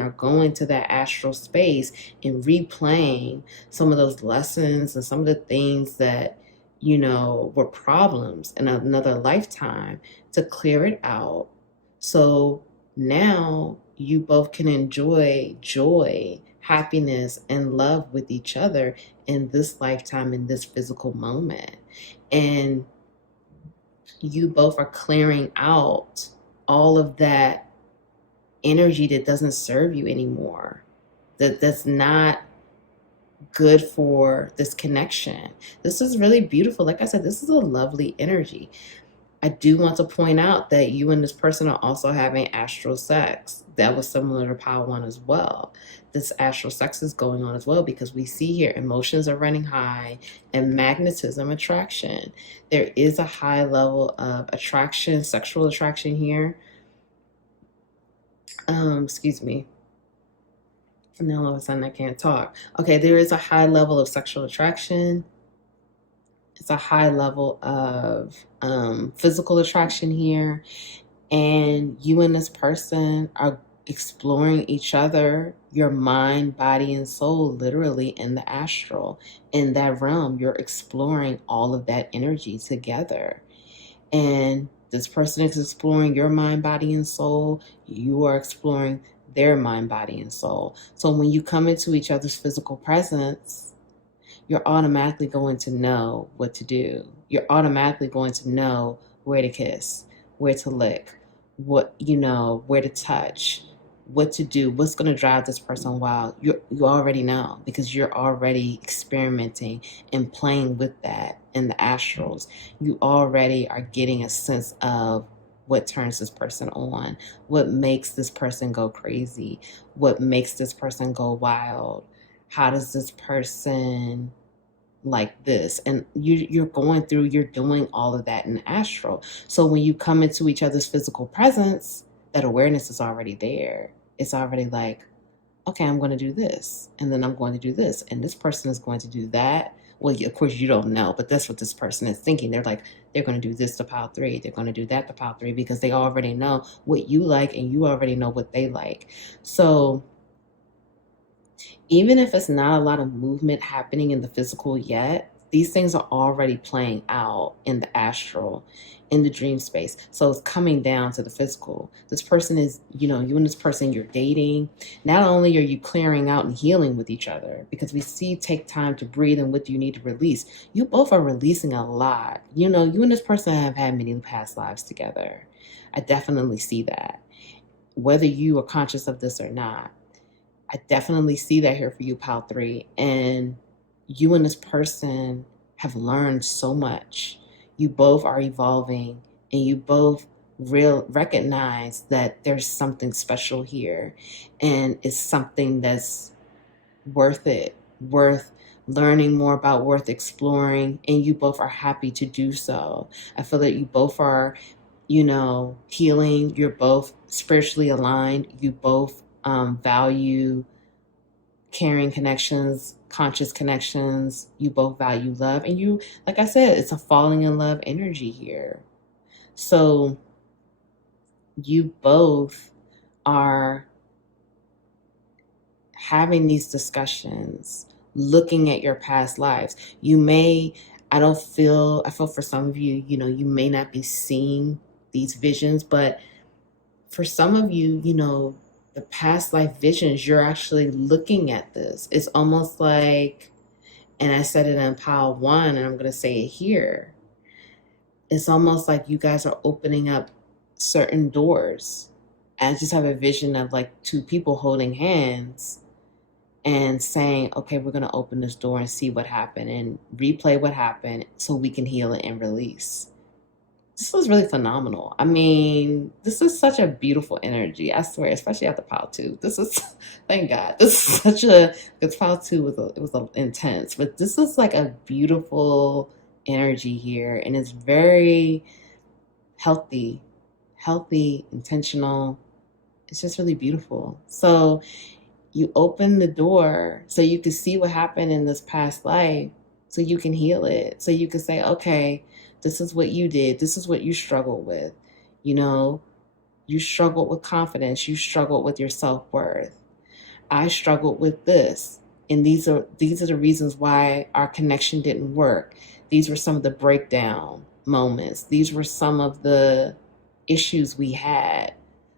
are going to that astral space and replaying some of those lessons and some of the things that, were problems in another lifetime to clear it out. So now you both can enjoy joy, happiness, and love with each other in this lifetime, in this physical moment. And you both are clearing out all of that energy that doesn't serve you anymore, that's not good for this connection. This is really beautiful. Like I said, this is a lovely energy. I do want to point out that you and this person are also having astral sex. That was similar to Power One as well. This astral sex is going on as well because we see here emotions are running high and magnetism, attraction. There is a high level of attraction, sexual attraction here. Excuse me. And now all of a sudden I can't talk. Okay, there is a high level of sexual attraction. It's a high level of physical attraction here. And you and this person are exploring each other, your mind, body, and soul, literally in the astral. In that realm, you're exploring all of that energy together. And this person is exploring your mind, body, and soul. You are exploring their mind, body, and soul. So when you come into each other's physical presence, you're automatically going to know what to do. You're automatically going to know where to kiss, where to lick, where to touch, what to do, what's going to drive this person wild. You already know because you're already experimenting and playing with that in the astrals. You already are getting a sense of what turns this person on, what makes this person go crazy, what makes this person go wild. How does this person like this? And you're doing all of that in the astral. So when you come into each other's physical presence, that awareness is already there. It's already like, okay, I'm going to do this, and then I'm going to do this, and this person is going to do that. Well, of course you don't know, but that's what this person is thinking. They're like, they're going to do this to pile three, they're going to do that to pile three, because they already know what you like and you already know what they like. So even if it's not a lot of movement happening in the physical yet, these things are already playing out in the astral, in the dream space. So it's coming down to the physical. This person is, you and this person you're dating, not only are you clearing out and healing with each other, because we see take time to breathe and what you need to release. You both are releasing a lot. You and this person have had many past lives together. I definitely see that, whether you are conscious of this or not. I definitely see that here for you, Pal 3. And you and this person have learned so much. You both are evolving and you both recognize that there's something special here. And it's something that's worth it, worth learning more about, worth exploring. And you both are happy to do so. I feel that you both are, healing. You're both spiritually aligned. You both value caring connections, conscious connections. You both value love. And you, like I said, it's a falling in love energy here. So you both are having these discussions, looking at your past lives. I feel for some of you, you may not be seeing these visions, but for some of you, the past life visions, you're actually looking at this. It's almost like, and I said it in Pile 1, and I'm going to say it here. It's almost like you guys are opening up certain doors. I just have a vision of like two people holding hands and saying, okay, we're going to open this door and see what happened and replay what happened so we can heal it and release. This was really phenomenal. I mean, this is such a beautiful energy. I swear, especially after Pile 2. This is, thank God. This is because Pile 2 was intense, but this is like a beautiful energy here, and it's very healthy, intentional. It's just really beautiful. So You open the door so you can see what happened in this past life, so you can heal it. So you can say, okay, this is what you did. This is what you struggled with. You know, you struggled with confidence. You struggled with your self-worth. I struggled with this. And these are the reasons why our connection didn't work. These were some of the breakdown moments. These were some of the issues we had.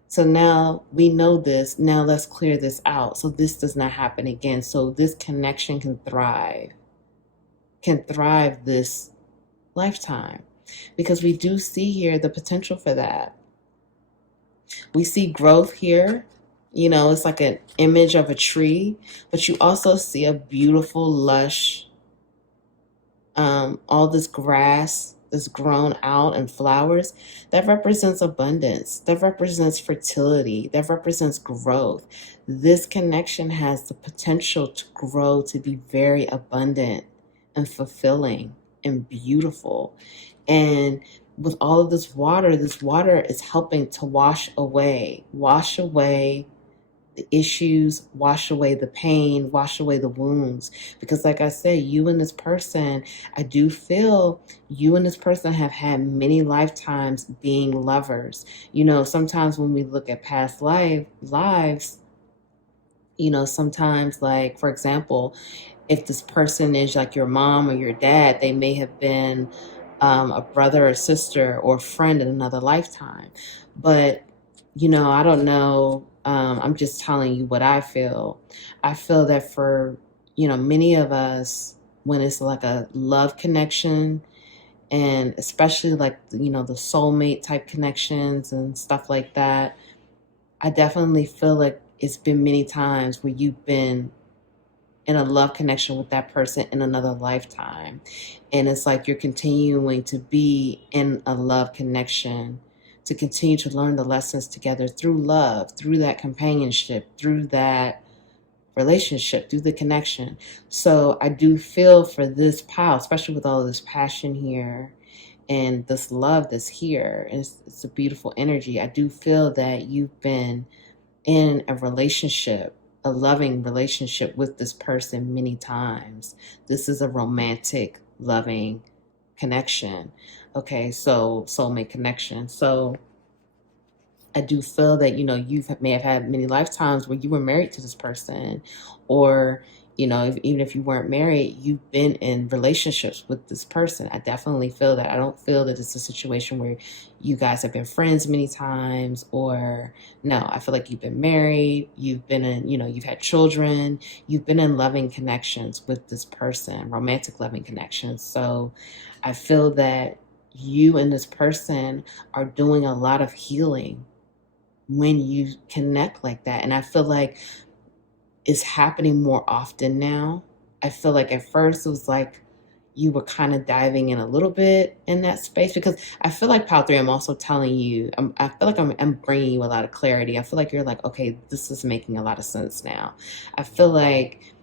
So now we know this. Now let's clear this out so this does not happen again. So this connection can thrive this lifetime. Because we do see here the potential for that. We see growth here. You know, it's like an image of a tree, but you also see a beautiful, lush, all this grass that's grown out and flowers that represents abundance, that represents fertility, that represents growth. This connection has the potential to grow to be very abundant and fulfilling and beautiful. And with all of this water is helping to wash away the issues, wash away the pain, wash away the wounds. Because like I said, you and this person, I do feel you and this person have had many lifetimes being lovers. You know, sometimes when we look at past lives, you know, sometimes like, for example, if this person is like your mom or your dad, they may have been a brother or sister or friend in another lifetime. But, you know, I don't know. I'm just telling you what I feel. I feel that for, you know, many of us, when it's like a love connection, and especially like, you know, the soulmate type connections and stuff like that, I definitely feel like it's been many times where you've been in a love connection with that person in another lifetime. And it's like you're continuing to be in a love connection, to continue to learn the lessons together through love, through that companionship, through that relationship, through the connection. So I do feel for this pile, especially with all of this passion here and this love that's here. And it's a beautiful energy. I do feel that you've been in a relationship, a loving relationship with this person many times. This is a romantic, loving connection. Okay, so soulmate connection. So I do feel that, you know, may have had many lifetimes where you were married to this person, or, you know, even if you weren't married, you've been in relationships with this person. I definitely feel that. I don't feel that it's a situation where you guys have been friends many times, or no, I feel like you've been married, you've been in, you know, you've had children, you've been in loving connections with this person, romantic loving connections. So I feel that you and this person are doing a lot of healing when you connect like that. And I feel like it's happening more often now. I feel like at first it was like you were kind of diving in a little bit in that space, because I feel like Pile 3, I'm also telling you, I feel like I'm bringing you a lot of clarity. I feel like you're like, okay, this is making a lot of sense now. I feel like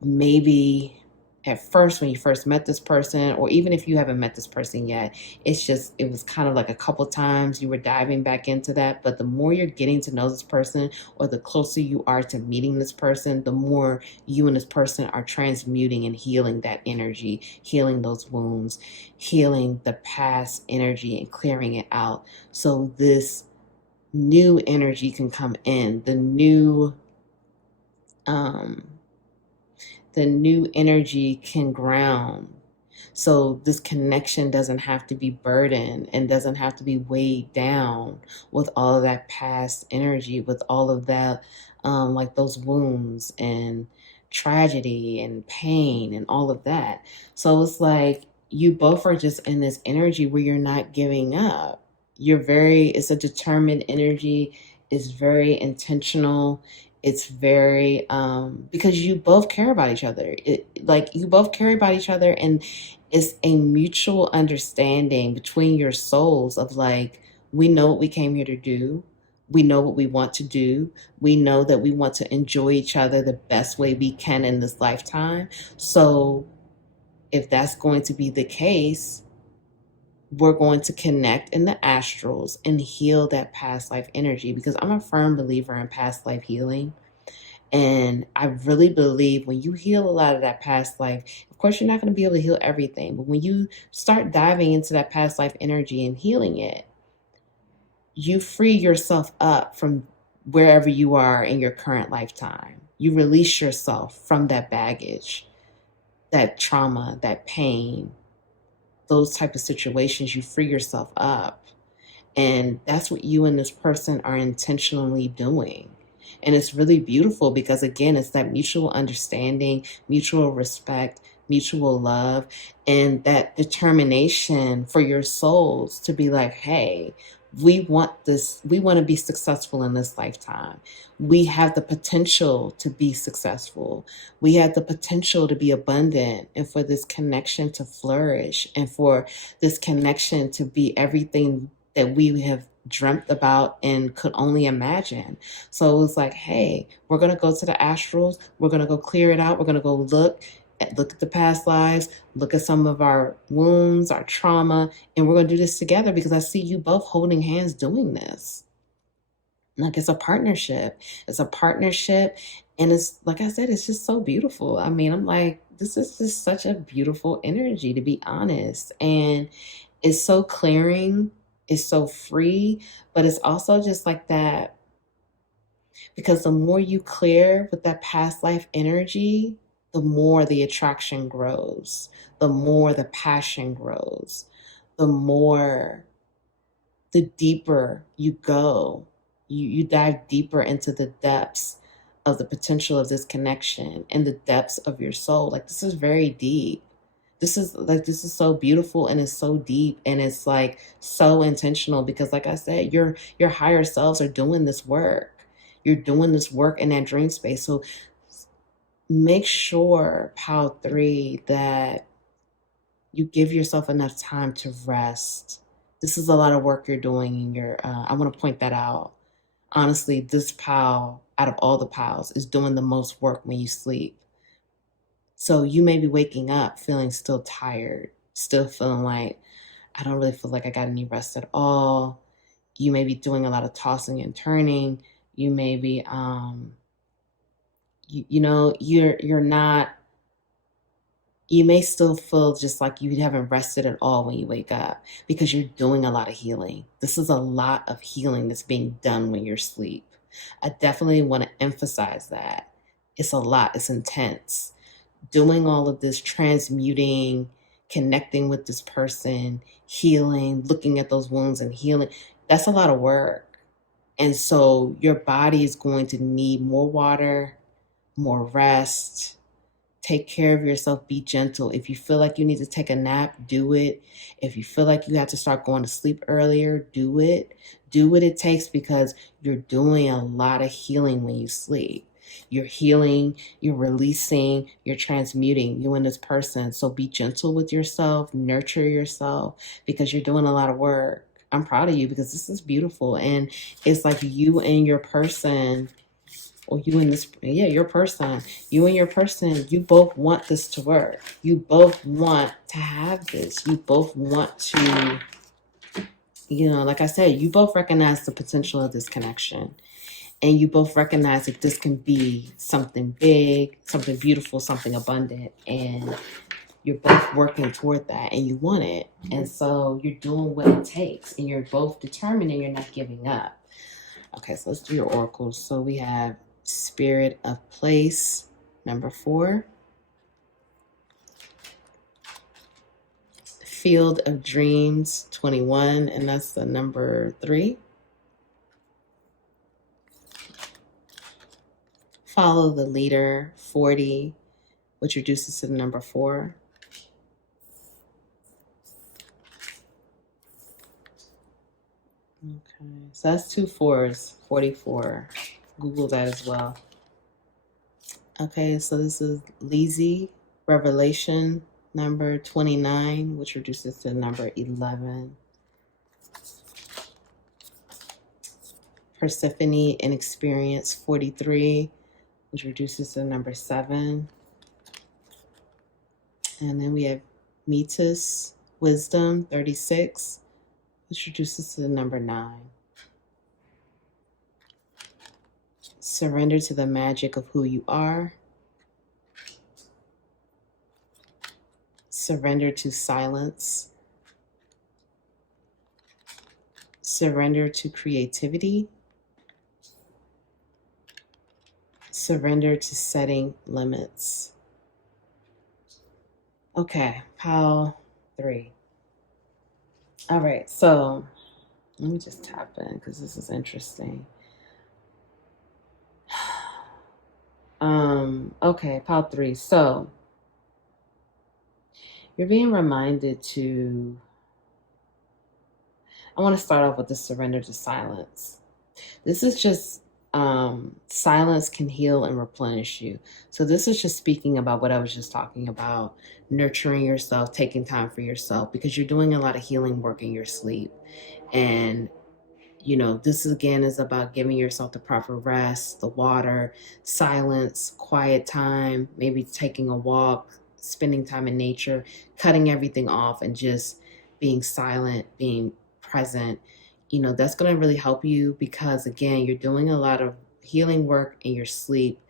maybe at first when you first met this person, or even if you haven't met this person yet, it was kind of like a couple times you were diving back into that. But the more you're getting to know this person, or the closer you are to meeting this person, the more you and this person are transmuting and healing that energy, healing those wounds, healing the past energy and clearing it out, so this new energy can come in, um the new energy can ground. So this connection doesn't have to be burdened and doesn't have to be weighed down with all of that past energy, with all of that, like those wounds and tragedy and pain and all of that. So it's like you both are just in this energy where you're not giving up. It's a determined energy. It's very intentional. It's very, because you both care about each other. You both care about each other, and it's a mutual understanding between your souls of like, we know what we came here to do. We know what we want to do. We know that we want to enjoy each other the best way we can in this lifetime. So if that's going to be the case, we're going to connect in the astrals and heal that past life energy, because I'm a firm believer in past life healing. And I really believe when you heal a lot of that past life, of course, you're not going to be able to heal everything, but when you start diving into that past life energy and healing it, you free yourself up from wherever you are in your current lifetime. You release yourself from that baggage, that trauma, that pain, those type of situations. You free yourself up. And that's what you and this person are intentionally doing. And it's really beautiful because, again, it's that mutual understanding, mutual respect, mutual love, and that determination for your souls to be like, hey, we want this, we want to be successful in this lifetime. We have the potential to be successful. We have the potential to be abundant, and for this connection to flourish, and for this connection to be everything that we have dreamt about and could only imagine. So it was like, hey, we're going to go to the astrals. We're going to go clear it out. We're going to go look at the past lives, look at some of our wounds, our trauma, and we're going to do this together because I see you both holding hands doing this. Like, it's a partnership. It's a partnership. And it's, like I said, it's just so beautiful. I mean, I'm like, this is just such a beautiful energy, to be honest. And it's so clearing. It's so free, but it's also just like that, because the more you clear with that past life energy, the more the attraction grows, the more the passion grows, the more, the deeper you go. You dive deeper into the depths of the potential of this connection and the depths of your soul. Like, this is very deep. This is so beautiful, and it's so deep, and it's like so intentional because, like I said, your higher selves are doing this work. You're doing this work in that dream space. So make sure, Pal 3, that you give yourself enough time to rest. This is a lot of work you're doing in your, I want to point that out. Honestly, this pal, out of all the pals, is doing the most work when you sleep. So you may be waking up feeling still tired, still feeling like, I don't really feel like I got any rest at all. You may be doing a lot of tossing and turning. You may be, you're not, you may still feel just like you haven't rested at all when you wake up because you're doing a lot of healing. This is a lot of healing that's being done when you're asleep. I definitely want to emphasize that. It's a lot, it's intense. Doing all of this, transmuting, connecting with this person, healing, looking at those wounds and healing, that's a lot of work. And so your body is going to need more water, more rest. Take care of yourself. Be gentle. If you feel like you need to take a nap, do it. If you feel like you have to start going to sleep earlier, do it. Do what it takes, because you're doing a lot of healing when you sleep. You're healing, you're releasing, you're transmuting, you and this person. So be gentle with yourself, nurture yourself, because you're doing a lot of work. I'm proud of you because this is beautiful. And it's like you and your person, or you and this, yeah, your person, you and your person, you both want this to work. You both want to have this. You both want to, like I said, you both recognize the potential of this connection. And you both recognize that this can be something big, something beautiful, something abundant. And you're both working toward that, and you want it. And so you're doing what it takes, and you're both determined, and you're not giving up. Okay, so let's do your oracles. So we have Spirit of Place, number 4. Field of Dreams, 21, and that's the number 3. Follow the Leader, 40, which reduces to the number 4. Okay, so that's 2 4s, 44. Google that as well. Okay, so this is Lazy Revelation, number 29, which reduces to number 11. Persephone and Experience, 43, which reduces to number 7. And then we have Metis, Wisdom, 36, which reduces to the number 9. Surrender to the magic of who you are. Surrender to silence. Surrender to creativity. Surrender to setting limits. Okay, pile 3. All right, so let me just tap in because this is interesting. Okay, pile 3. So you're being reminded to, I want to start off with the surrender to silence. This is just silence can heal and replenish you. So this is just speaking about what I was just talking about, nurturing yourself, taking time for yourself, because you're doing a lot of healing work in your sleep. And this again is about giving yourself the proper rest, the water, silence, quiet time, maybe taking a walk, spending time in nature, cutting everything off and just being silent, being present. That's going to really help you because, again, you're doing a lot of healing work in your sleep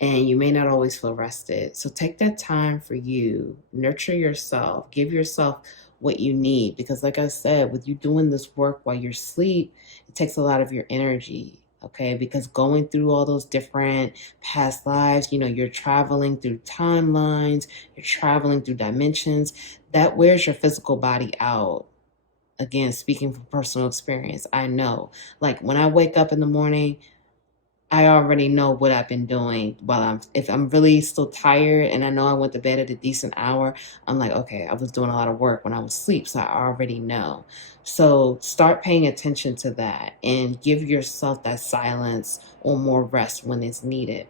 and you may not always feel rested. So take that time for you, nurture yourself, give yourself what you need. Because like I said, with you doing this work while you're asleep, it takes a lot of your energy. Okay, because going through all those different past lives, you're traveling through timelines, you're traveling through dimensions, that wears your physical body out. Again, speaking from personal experience, I know. Like when I wake up in the morning, I already know what I've been doing while if I'm really still tired and I know I went to bed at a decent hour, I'm like, okay, I was doing a lot of work when I was asleep, so I already know. So start paying attention to that and give yourself that silence or more rest when it's needed.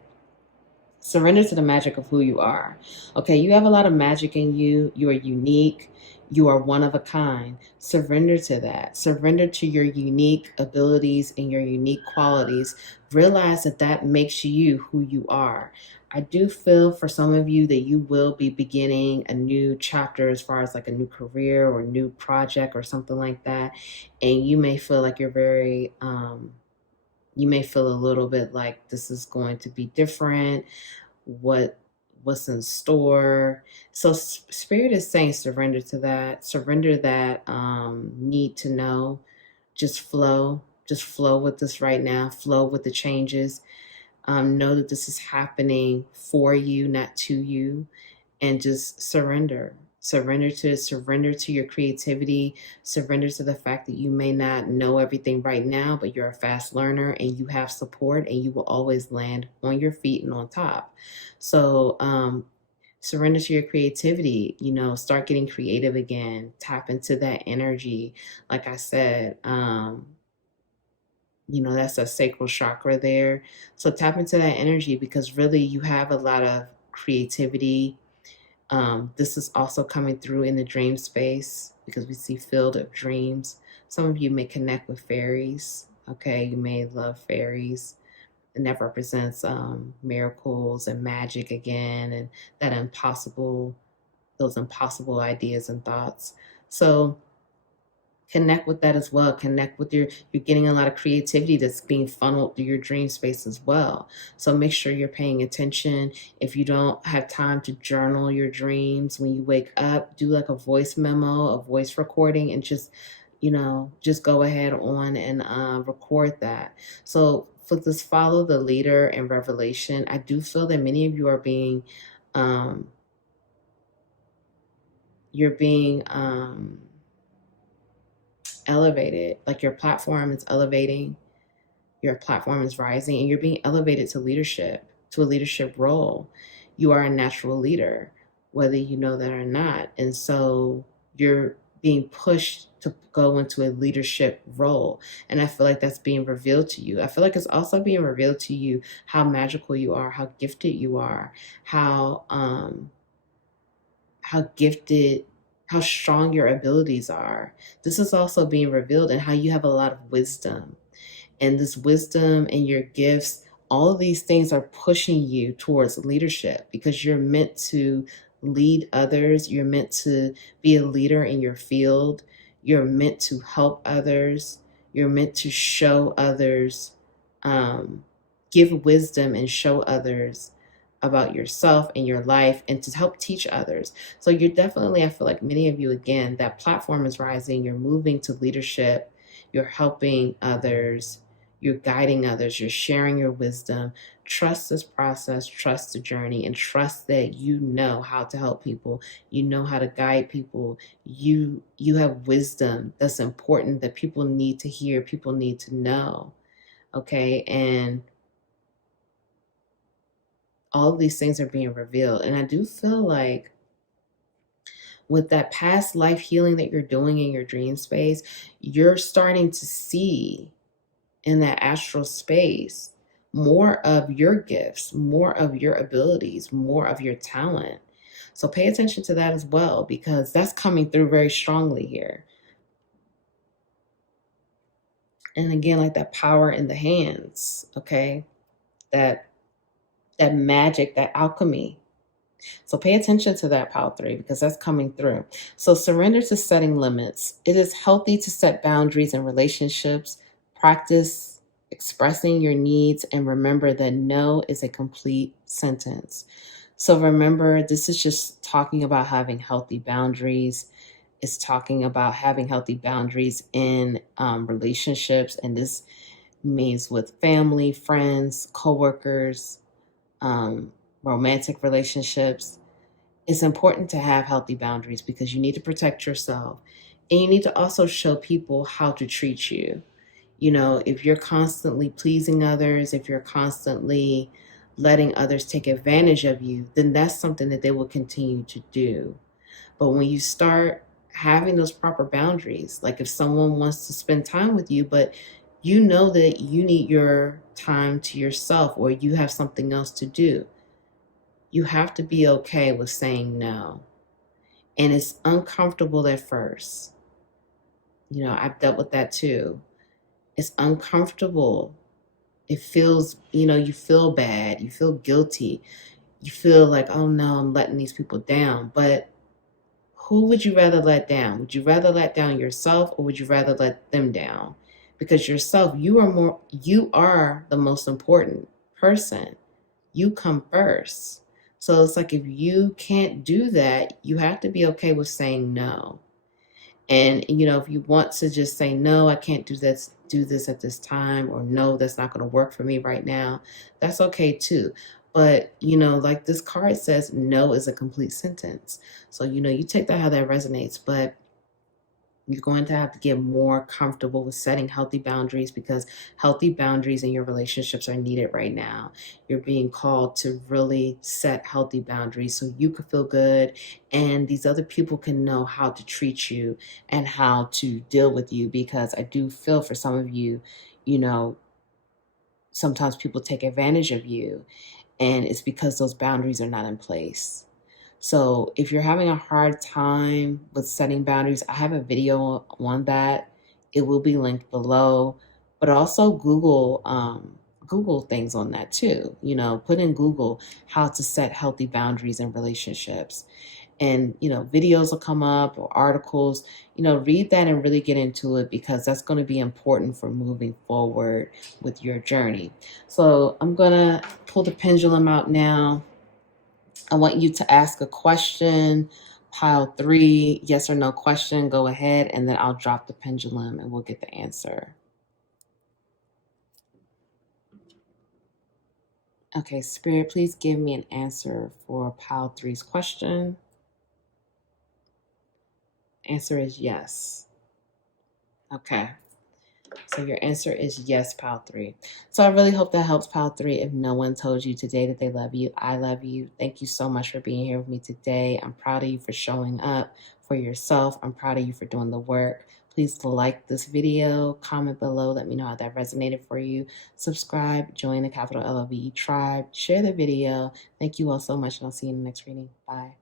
Surrender to the magic of who you are. Okay, you have a lot of magic in you. You are unique. You are one of a kind. Surrender to that. Surrender to your unique abilities and your unique qualities. Realize that that makes you who you are. I do feel for some of you that you will be beginning a new chapter as far as like a new career or new project or something like that. And you may feel like you're you may feel a little bit like this is going to be different. What's in store? So spirit is saying surrender to that. Surrender that need to know. Just flow. Just flow with this right now. Flow with the changes. Know that this is happening for you, not to you, and just surrender. Surrender to your creativity, surrender to the fact that you may not know everything right now, but you're a fast learner and you have support and you will always land on your feet and on top. So surrender to your creativity, start getting creative again, tap into that energy. Like I said, that's a sacral chakra there. So tap into that energy because really you have a lot of creativity. This is also coming through in the dream space because we see field of dreams. Some of you may connect with fairies. Okay, you may love fairies. And that represents miracles and magic again, and those impossible ideas and thoughts. So connect with that as well. Connect with you're getting a lot of creativity that's being funneled through your dream space as well. So make sure you're paying attention. If you don't have time to journal your dreams when you wake up, do like a voice memo, a voice recording, and just go ahead on and record that. So for this follow the leader and revelation, I do feel that many of you are being you're being elevated, like your platform is elevating, your platform is rising, and you're being elevated to a leadership role. You are a natural leader, whether you know that or not. And so you're being pushed to go into a leadership role. And I feel like that's being revealed to you. I feel like it's also being revealed to you how magical you are, how gifted you are, how gifted, how strong your abilities are. This is also being revealed and how you have a lot of wisdom. And this wisdom and your gifts, all of these things are pushing you towards leadership because you're meant to lead others. You're meant to be a leader in your field. You're meant to help others. You're meant to show others, give wisdom and show others about yourself and your life and to help teach others. So you're definitely, I feel like many of you, again, that platform is rising. You're moving to leadership. You're helping others. You're guiding others. You're sharing your wisdom. Trust this process, trust the journey, and trust that you know how to help people. You know how to guide people. You have wisdom that's important that people need to hear, people need to know. Okay. And all of these things are being revealed. And I do feel like with that past life healing that you're doing in your dream space, you're starting to see in that astral space more of your gifts, more of your abilities, more of your talent. So pay attention to that as well, because that's coming through very strongly here. And again, like that power in the hands, okay? That magic, that alchemy. So pay attention to that, pile 3, because that's coming through. So surrender to setting limits. It is healthy to set boundaries in relationships. Practice expressing your needs and remember that no is a complete sentence. So remember, this is just talking about having healthy boundaries. It's talking about having healthy boundaries in relationships. And this means with family, friends, coworkers, romantic relationships. It's important to have healthy boundaries because you need to protect yourself and you need to also show people how to treat you. You know, if you're constantly pleasing others, if you're constantly letting others take advantage of you, then that's something that they will continue to do. But when you start having those proper boundaries, like if someone wants to spend time with you, but you know that you need your time to yourself or you have something else to do, you have to be okay with saying no. And it's uncomfortable at first. You know, I've dealt with that too. It's uncomfortable. It feels, you feel bad. You feel guilty. You feel like, oh no, I'm letting these people down. But who would you rather let down? Would you rather let down yourself or would you rather let them down? Because yourself, you are the most important person. You come first. So it's like if you can't do that, you have to be okay with saying no. And if you want to just say no, I can't do this at this time, or no, that's not going to work for me right now, that's okay too. But like this card says, no is a complete sentence. So you take that how that resonates, but you're going to have to get more comfortable with setting healthy boundaries because healthy boundaries in your relationships are needed right now. You're being called to really set healthy boundaries so you can feel good and these other people can know how to treat you and how to deal with you, because I do feel for some of you, sometimes people take advantage of you and it's because those boundaries are not in place. So if you're having a hard time with setting boundaries, I have a video on that. It will be linked below, but also Google things on that too. Put in Google how to set healthy boundaries in relationships. And, videos will come up or articles, read that and really get into it because that's going to be important for moving forward with your journey. So I'm going to pull the pendulum out now. I want you to ask a question, pile 3, yes or no question, go ahead, and then I'll drop the pendulum and we'll get the answer. Okay, Spirit, please give me an answer for pile 3's question. Answer is yes. Okay. So your answer is yes, pile 3. So I really hope that helps, pile 3. If no one told you today that they love you, I love you. Thank you so much for being here with me today. I'm proud of you for showing up for yourself. I'm proud of you for doing the work. Please like this video, comment below, let me know how that resonated for you. Subscribe, join the capital LOVE tribe, share the video. Thank you all so much, and I'll see you in the next reading. Bye.